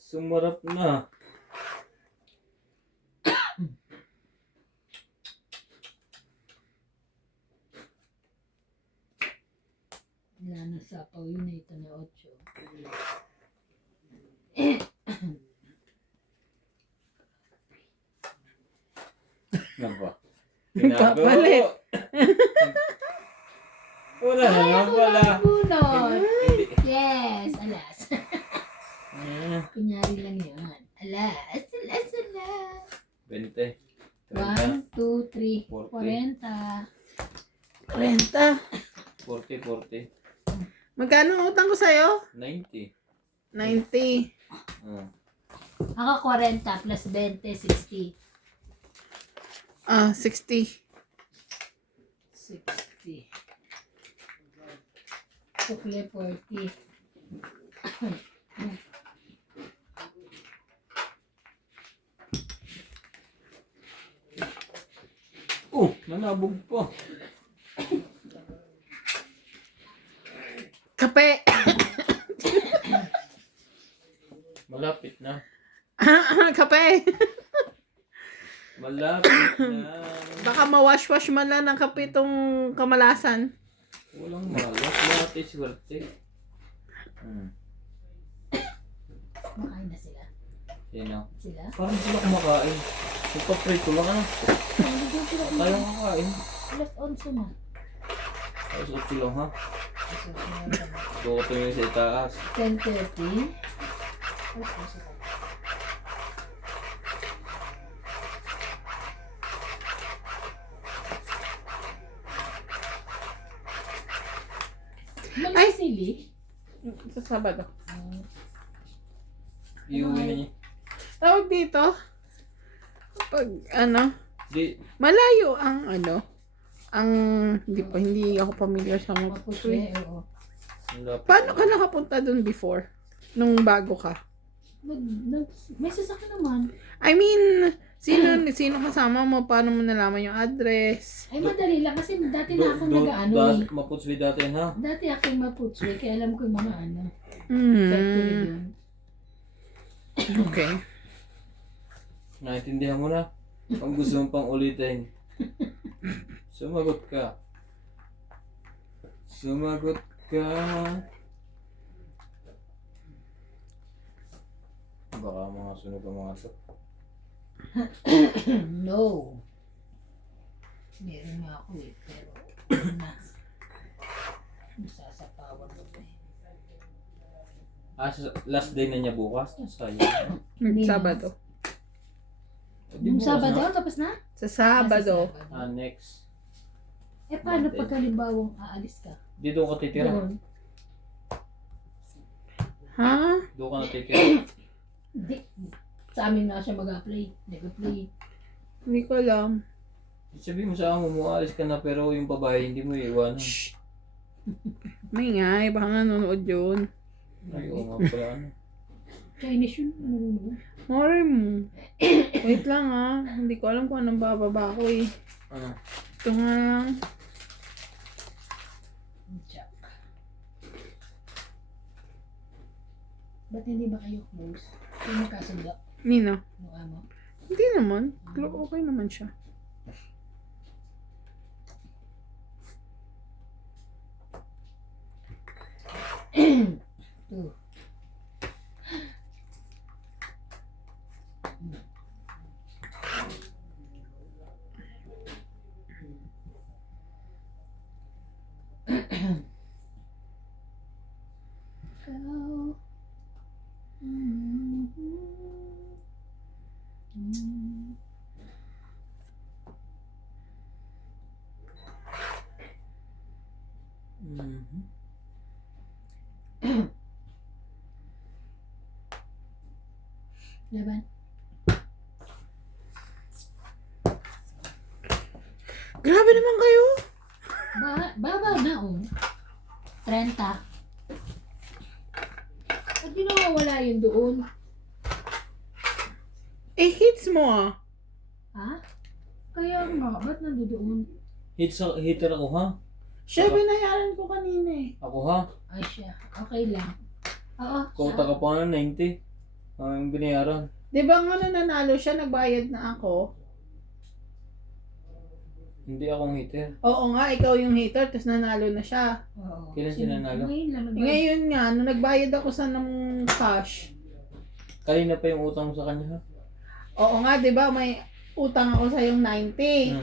Sumarap na. Wala na sapaw yun na ito na 8. Ano ba? Kapalit. Wala Ay, naman ako pala. lang bunot. Hindi. Yes, alas. Ah, Kunyari lang yun. Alas, alas, alas. 20. 1, 2, 3, 40. 40. 40. 40. Magkano ang utang ko sa'yo? 90. 90. Ah. Ako 40 plus 20, 60. 60. 60. Sukle 40. Oh, nanabog pa. Kape. Malapit na. Kape. Malapit na. Baka mawash-wash man lang ng kape itong kamalasan. Walang malas. Lahat ay swerte. Makain na sila. Sino? Sila? Parang sila kumakain. Magpa-prito lang ka na. Hindi ko sila Tayo kakain. alas 11 na. Tapos 8 lang ha. Susunod na. Bukoto yun sa itaas. 10:30. Ay, susunod. Ay! Sili? Sa Sabado. Iuwi na niya. Tawag dito. Pag ano, Di, malayo ang ano, Hindi ako familiar sa Mapuswe. Mapuswe, oo. Ang lapit. Paano ka nakapunta dun before? Nung bago ka? May sasakyan naman. I mean, sino kasama mo? Paano mo nalaman yung address? Ay, madali lang. Kasi dati na akong nag-ano eh. Maputswe dati yan, ha? Dati akong Mapuswe, kaya alam ko yung mga ano. Hmm. Factory doon. Okay. Naintindihan mo na. Kung gusto mo pang ulitin. Sumagot ka. Sumagot ka. Baka mga sunog ang mga to. No. Meron nga ako eh, pero na. Masasapawan mo pa eh. Last day na niya bukas. Sayang. Hindi na. Sabado. Yung Sabado, tapos na? Sa Sabado. Next. Eh, paano Monday. pag halimbawang aalis ka? Dito ka titira. Doon. Ha? Doon ka natitira. Di. Sa amin na siya mag-apply. Nag-apply. Hindi ko alam. Sabihin mo sa amo mo, alis ka na pero yung babae hindi mo iiwanan. May nga, baka nanonood yun. Ay, oo nga pala ano. Chinese yun. Ano? Mori mo. Wait lang hindi ko alam kung anong bababa ko eh. Ano? Ito nga lang. Check. Ba't hindi ba kayo close? Kung magkasundo Nino. ng amo? Hindi naman. Okay naman siya. Two. Go. Mhm. Laban. Grabe naman kayo. Baba na oh. 30. Ba't di nawawala yun doon? Eh, hits mo Ha? Kaya nga, ba't nandoon? Hitter ako ha? Siya, binayaran ko kanina eh. Ako ha? Ay siya, okay lang. Oo. Kota ka pa na 90. Ang binayaran. Di ba nga nanalo siya, nagbayad na ako? Hindi akong hitter. Oo nga, ikaw yung hater, tapos nanalo na siya. Oo. Kailan siya nanalo? Ngayon lang. Eh, ngayon nga, nung nagbayad ako sa ng cash. Kanina pa yung utang mo sa kanya ha? Oo nga, di ba, may utang ako sa yung 90.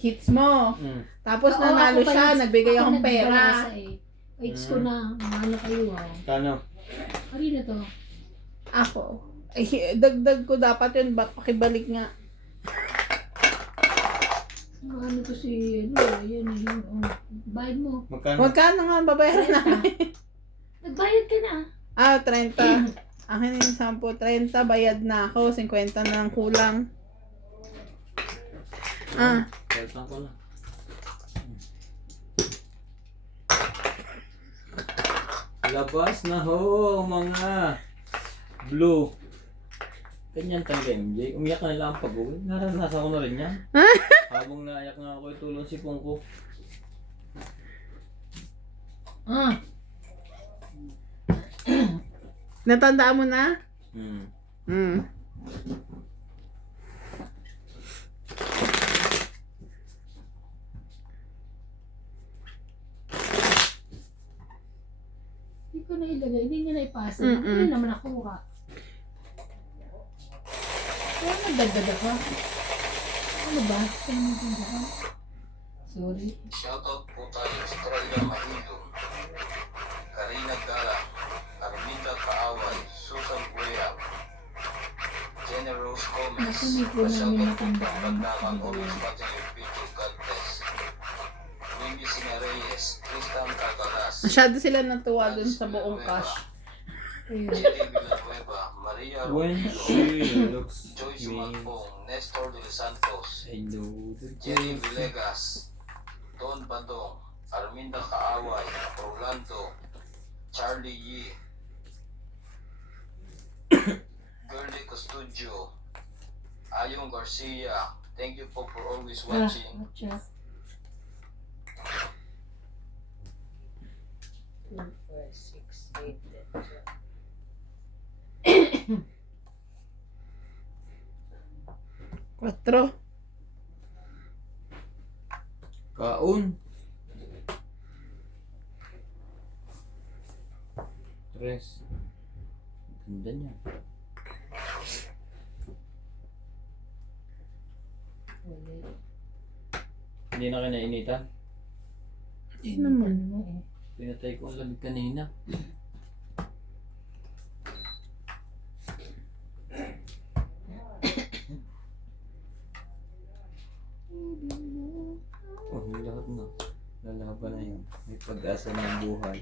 Hits mo. Tapos Oo, nanalo ako pa siya, yung- nagbigay ako akong pera. nagbalasa eh. Wait ko na. Ano kayo ah. Kano? Kanina to. Ako. Eh, dagdag ko dapat yun, ba't pakibalik nga? Ano to si, ano, yan yun. Oh. Bayad mo. Magkano? Magkano nga ang babayaran namin? Nagbayad ka na. 30. Akin yung 10, 30, bayad na ako, 50 na ang kulang. Kaltang ko na. Labas na ho, mga blue. Ganyan talaga MJ. Umiyak na nila ang pag-uwi. Naranasan ko na rin yan. Habang naiyak nga ako, itulong si Pongko. Natandaan mo na? Hmm. Hindi ko na ilagay. Hindi niya na ipasa. Mm-mm. Hindi naman ako ka. Kaya nagdagdag ako. Ano ba? Kaya nagdagdag ako. Sorry. Shoutout po tayo Australia Mahidong, Karina Gala, Arminda Kaaway, Susan Guya, Jenna Rose Gomez, Naku, hindi po namin matandaan. Pagdaman, always watching your video, God bless. Wendy Sina Reyes, Tristan Cagalas, Masyado sila natuwa dun sa buong cash. Ayun. Jenny Villanueva, Maria When Rodrigo, she looks Joyce me, Malpong, Nestor De Los Santos, I know the Jenny day. Villegas, Don Badong, Arminda Kaaway, Rolando, Charlie Yee, Girly Custodio, Ayong Garcia. Thank you po for always watching. Watcha. 2, 4, 6, 8, 10, 4. Kaun. 3. Ganda niya. 12. Hindi na kinainitan. Hindi naman. Mo eh. Pinatay ko ang lamig kanina. Oh, yung lahat na. Lalaban na yun. May pag-asa ng buhay.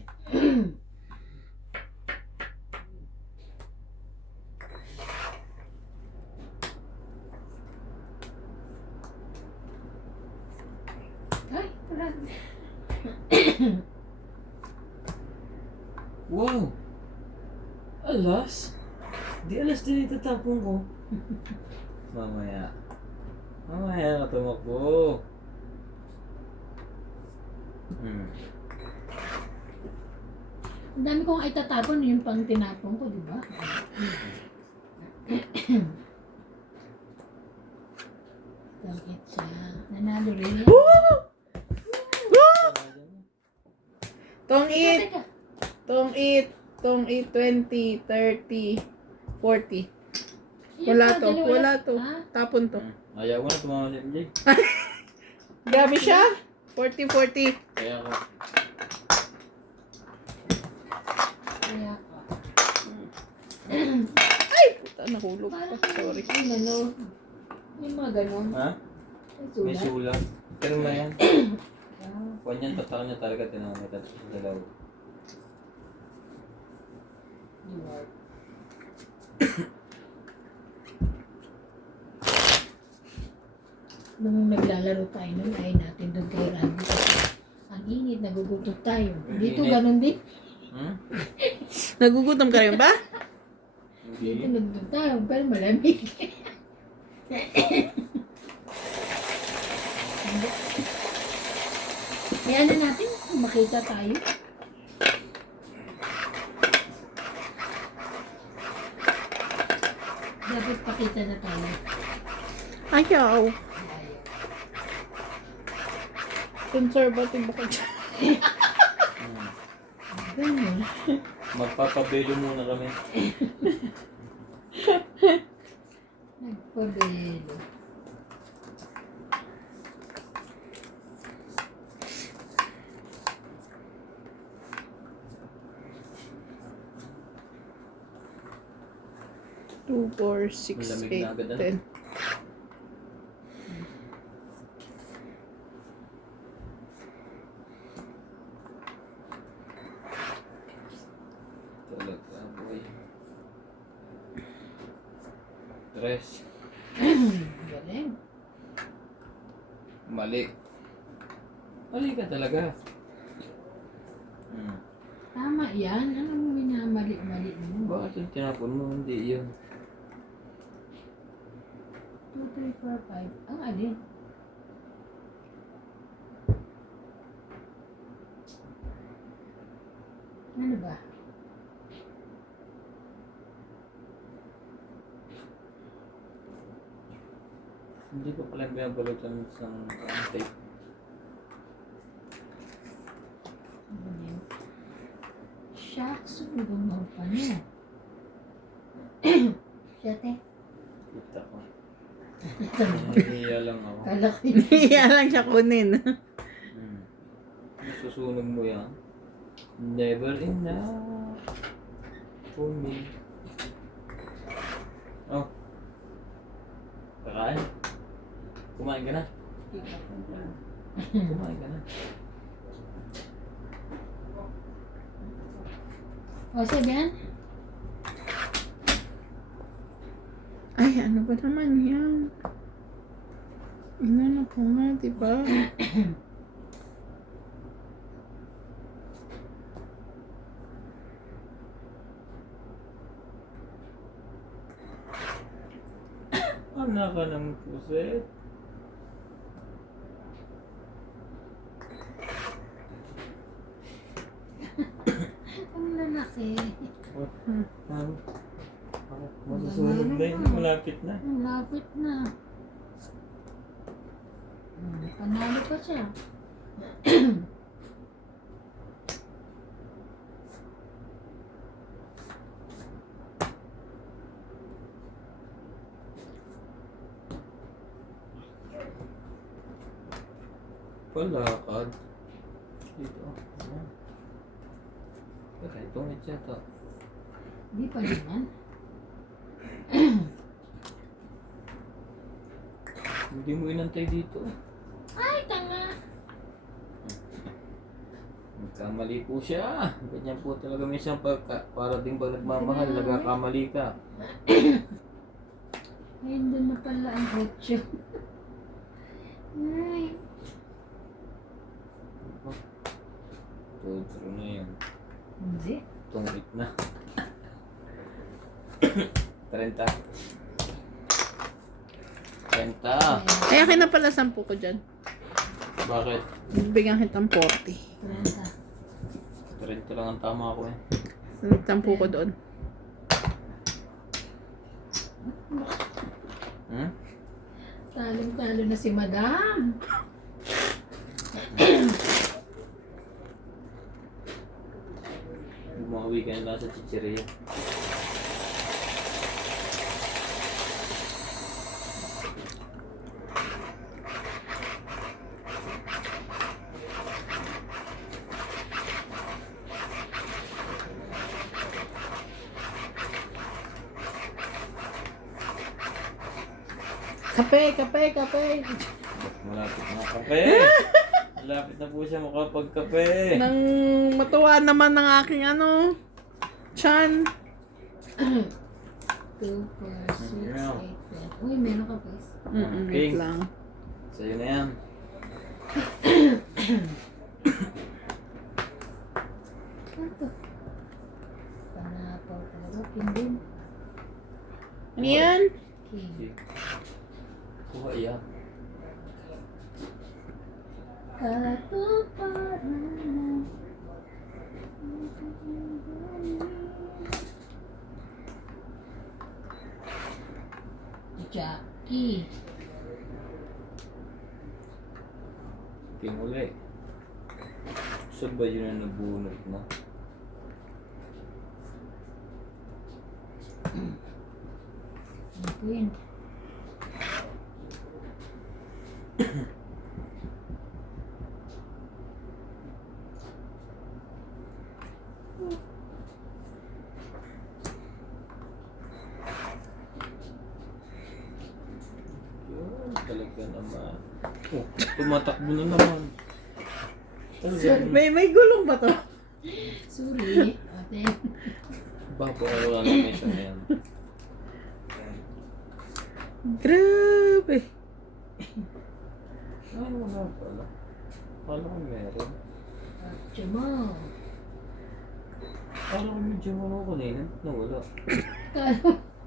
Ay, wala. Wow! Alas? Di alas din itatapon ko. Mamaya. Mamaya ka tumakbo. Ang dami kong itatapon, yung pang tinapon ko, di ba? Bakit siya? Nanalo rin. Tong Teka, it. teka. Tong it. Tong it 20, 30, 40. Yan Wala pa, to. dalawa Wala lang. to. Ha? Tapon to. Ayaw ko na tumama si MJ. Grabe siya. 40, 40. Kaya ako. Kaya ka. Ay! Puta, nahulog pa. Parang Sorry. yung ano, yung mga ganon. Ha? May May sulat. sulat. Pero na yan. Ah, Kung yan, tatak niya talaga tinangitan sa dalaw. you are. Nung naglalaro tayo nun, ay natin doon kay Randy. Ang init, nagugutom tayo. Dito Init. ganon din. Nagugutom ka rin ba? Dito Hindi. nagugutom tayo, pero malamig. Kaya na natin, kung makita tayo. Dapat pakita na tayo. Ayaw. Ayaw. Conservative ako dyan. Ganun. Magpapabelo muna kami. Nagpabelo. Two, 4, 6, Malamig 8, na agad, ano? 10. Talaga, boy. 3. Galing. Mali. Mali ka talaga. Tama yan. Ano mo minamali-mali mo? Bakit yung tinapon mo? Hindi yun. 2, 3, 4, 5. Ang alin? Ano ba? Hindi ko pala binabalutan sa tape. Ano yun? Shucks, gumawa pa niya. Siyate. Kita ko. Nahiya lang ako. Kala ko yun. Hiya lang siya kunin. Susunog mo yan. Never enough for me. Oh. Kakain? Kumain ka na? Kumain ka na. O, sabihan? Ay, ano ba naman yan? Inano ko nga, diba? anak ka ng puset. Ang lalaki. Masusunod na yun. Malapit na. Ang lapit na. Panalo pa siya. Palakad. Dito. Ayan. Teka, itong ito. Hindi pa naman. Hindi mo inantay dito. Ay, tanga. Nagkamali po siya. Ganyan po talaga minsan para din ba nagmamahal, nagkakamali ka. Ayun, doon na pala ang 8. Ay. True na yun. Hindi. Tungit na. 30. 30. Ay, akin na pala 10 ko dyan. Bakit? Bigyan kitang 40. 30 lang ang tama ko eh. 10 ko doon. Hmm? Talong-talo na si Madam. Bumawi ka na lang sa chichirya. Kape. Malapit na kape. Malapit na po siya makapagkape. Nang matuwa naman ng aking Chan. 2, 4, 6, 8, 10. Uy, meron ka pa. Wait lang. Sa'yo na yan. Ito. Panapaw talaga. Pindin. Ano yan? King. Okay. Kuha yan. Katuparan. Jackie. King uli. Saan ba yun ang nabunot mo? Queen. Yun, talaga naman. Oh, tumatakbo na naman. Talaga. May gulong ba to? Sorry. Ate. Babo ka wala na may siya na yan. Grabe. Ano nga pala? Kala ko meron. Chamo. Kala ko medyo ano kanina. Nawala.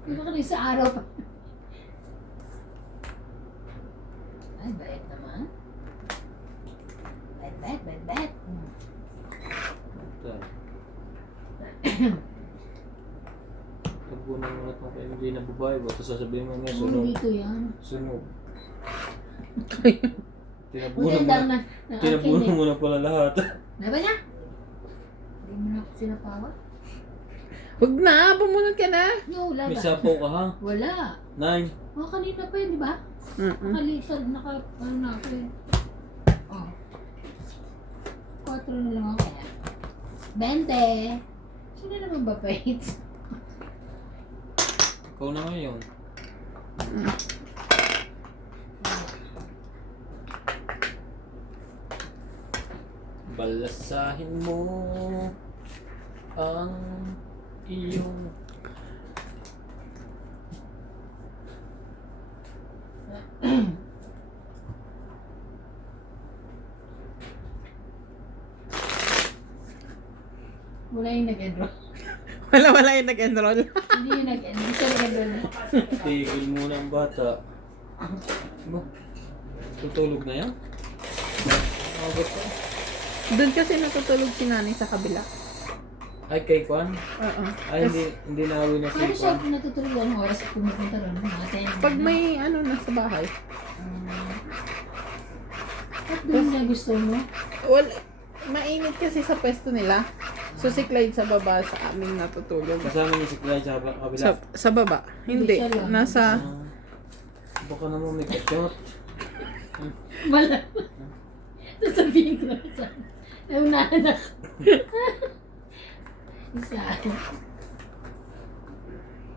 Hindi ba kanina sa araw pa? Ay, bait naman. Bait. Ito. Tabunan mo na itong kayo hindi na babae ba? Tapos sasabihin mo nga Ano sunog. dito yan? Sunog. Magandang na akin Tinabunan eh. mo na pala lahat. Diba niya? Hindi mo na ako sinapawa? Huwag na, pumunod ka na. No, wala May ba? sapaw ka ha? Wala. 9. Oh, kanina pa yun, di ba? Nakalisad, ano na ako eh. Oh. 4 na lang ako kaya. 20. Sino naman ba pait? Ikaw na ngayon. Balasahin mo ang iyong Wala yung nag-enroll. Wala yung nag-enroll. Hindi yung nag-enroll. Hindi siya nag-enroll. tigil muna ang bata. Ba? Tutulog na yan? Abot pa. Doon kasi natutulog si nanay sa kabila. Ay, kay Kwan? Oo. Ay, hindi nauwi na si Paano siya Kwan. natutulog ang oras at pumupunta ron? Mga 10. Pag may ano nasa bahay. At doon niya gusto mo? Well, mainit kasi sa pwesto nila. So si Clyde sa baba, sa aming natutulog. Kasama niya si Clyde sa kabila. Sa baba. Hindi. Hindi siya lang. Nasa... Baka naman may kachot. Wala. Sasabihin ko na sa ay, unahan ako. Isa.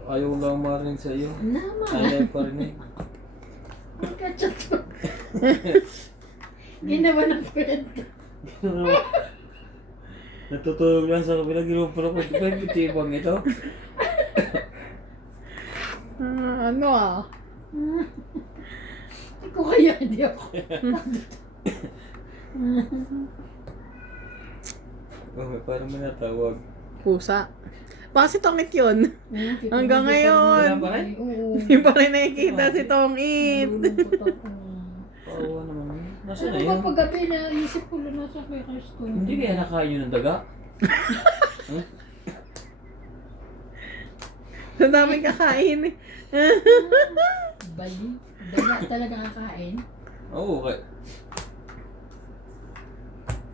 Ayaw lang marinig sa iyo. Naman. Ayaw pa rin eh. Ang kachat ko. Ginawa ng kwento. Natutulog lang sa kabila. Ginawa pa ako. Di ba yung tibang ito? ano ah. Ikaw kaya, hindi ako. Oh, parang may natawag. Pusa. Bakit si Tongit yun? Hanggang ngayon. Wala pa rin? Oo. Hindi pa rin nakikita si Tongit. Nalulungkot ako. Paawa naman. Nasaan Ano na yun? kapag gabi na isip ko lang nasa Quakers ko. Hindi kaya nakain yun ng daga? Sa daming kakain eh. Bali. Daga talaga kakain. Oo, okay.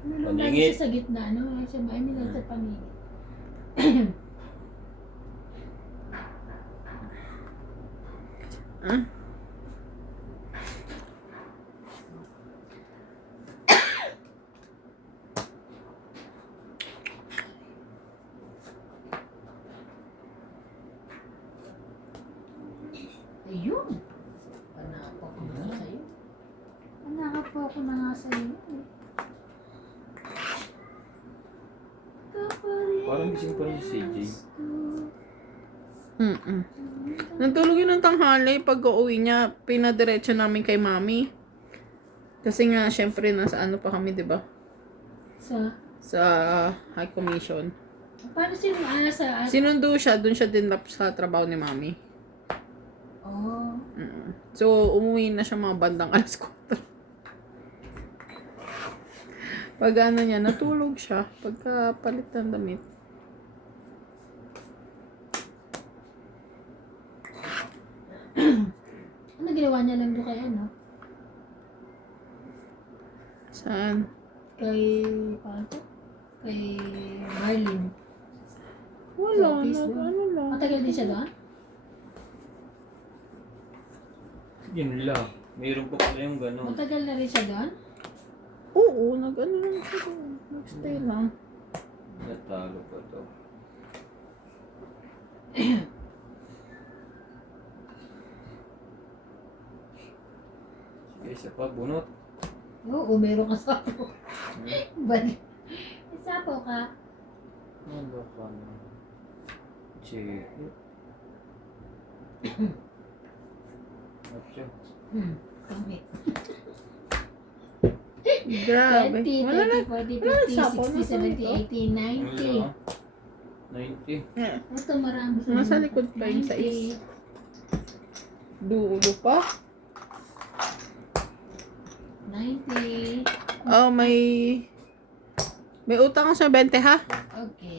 Ano lang lagi Paningit. siya sa gitna, ano? Siya ba? Ay, nila sa paningit. Ah? Ayun. Panapa ko na sa'yo. Panapa ko na nga sa'yo. Parang gising pa rin si CJ. Nantulog yun ng tanghali. Pag uuwi niya, pinadiretso namin kay mami. Kasi nga, syempre, nasa ano pa kami, di ba? Sa High Commission. Paano sino sa... Sinundo siya, dun siya dinlap sa trabaho ni mami. Oh. So, umuwi na siya mga bandang alas 4. Pag ano niya, natulog siya. Pagka palit ng damit. Ano ginawa niya lang doon kay ano? Saan? Kay... Paano to? Kay Marlene. Wala, Sa office doon? ano lang. Matagal din siya doon? Yun lang. Mayroon pa pala yung gano'n. Matagal na rin siya doon? Oo, nag-ano lang siya doon. Nag-stay lang. Natalo pa to. Sige, isa pa, bunot. Oo, meron ka sapo. Bali. May sapo ka. Ano ka na? Sige. Atyo. Kami. Grabe. 20, Wala na. 30, 40, wala na 50, sapo, 60, nasa 70, 80, 90. 90. Ito marami sa Nasa likod pa yung 90. sais. Dulo pa. 90. Oh, may utang ka sa 20 ha? Okay.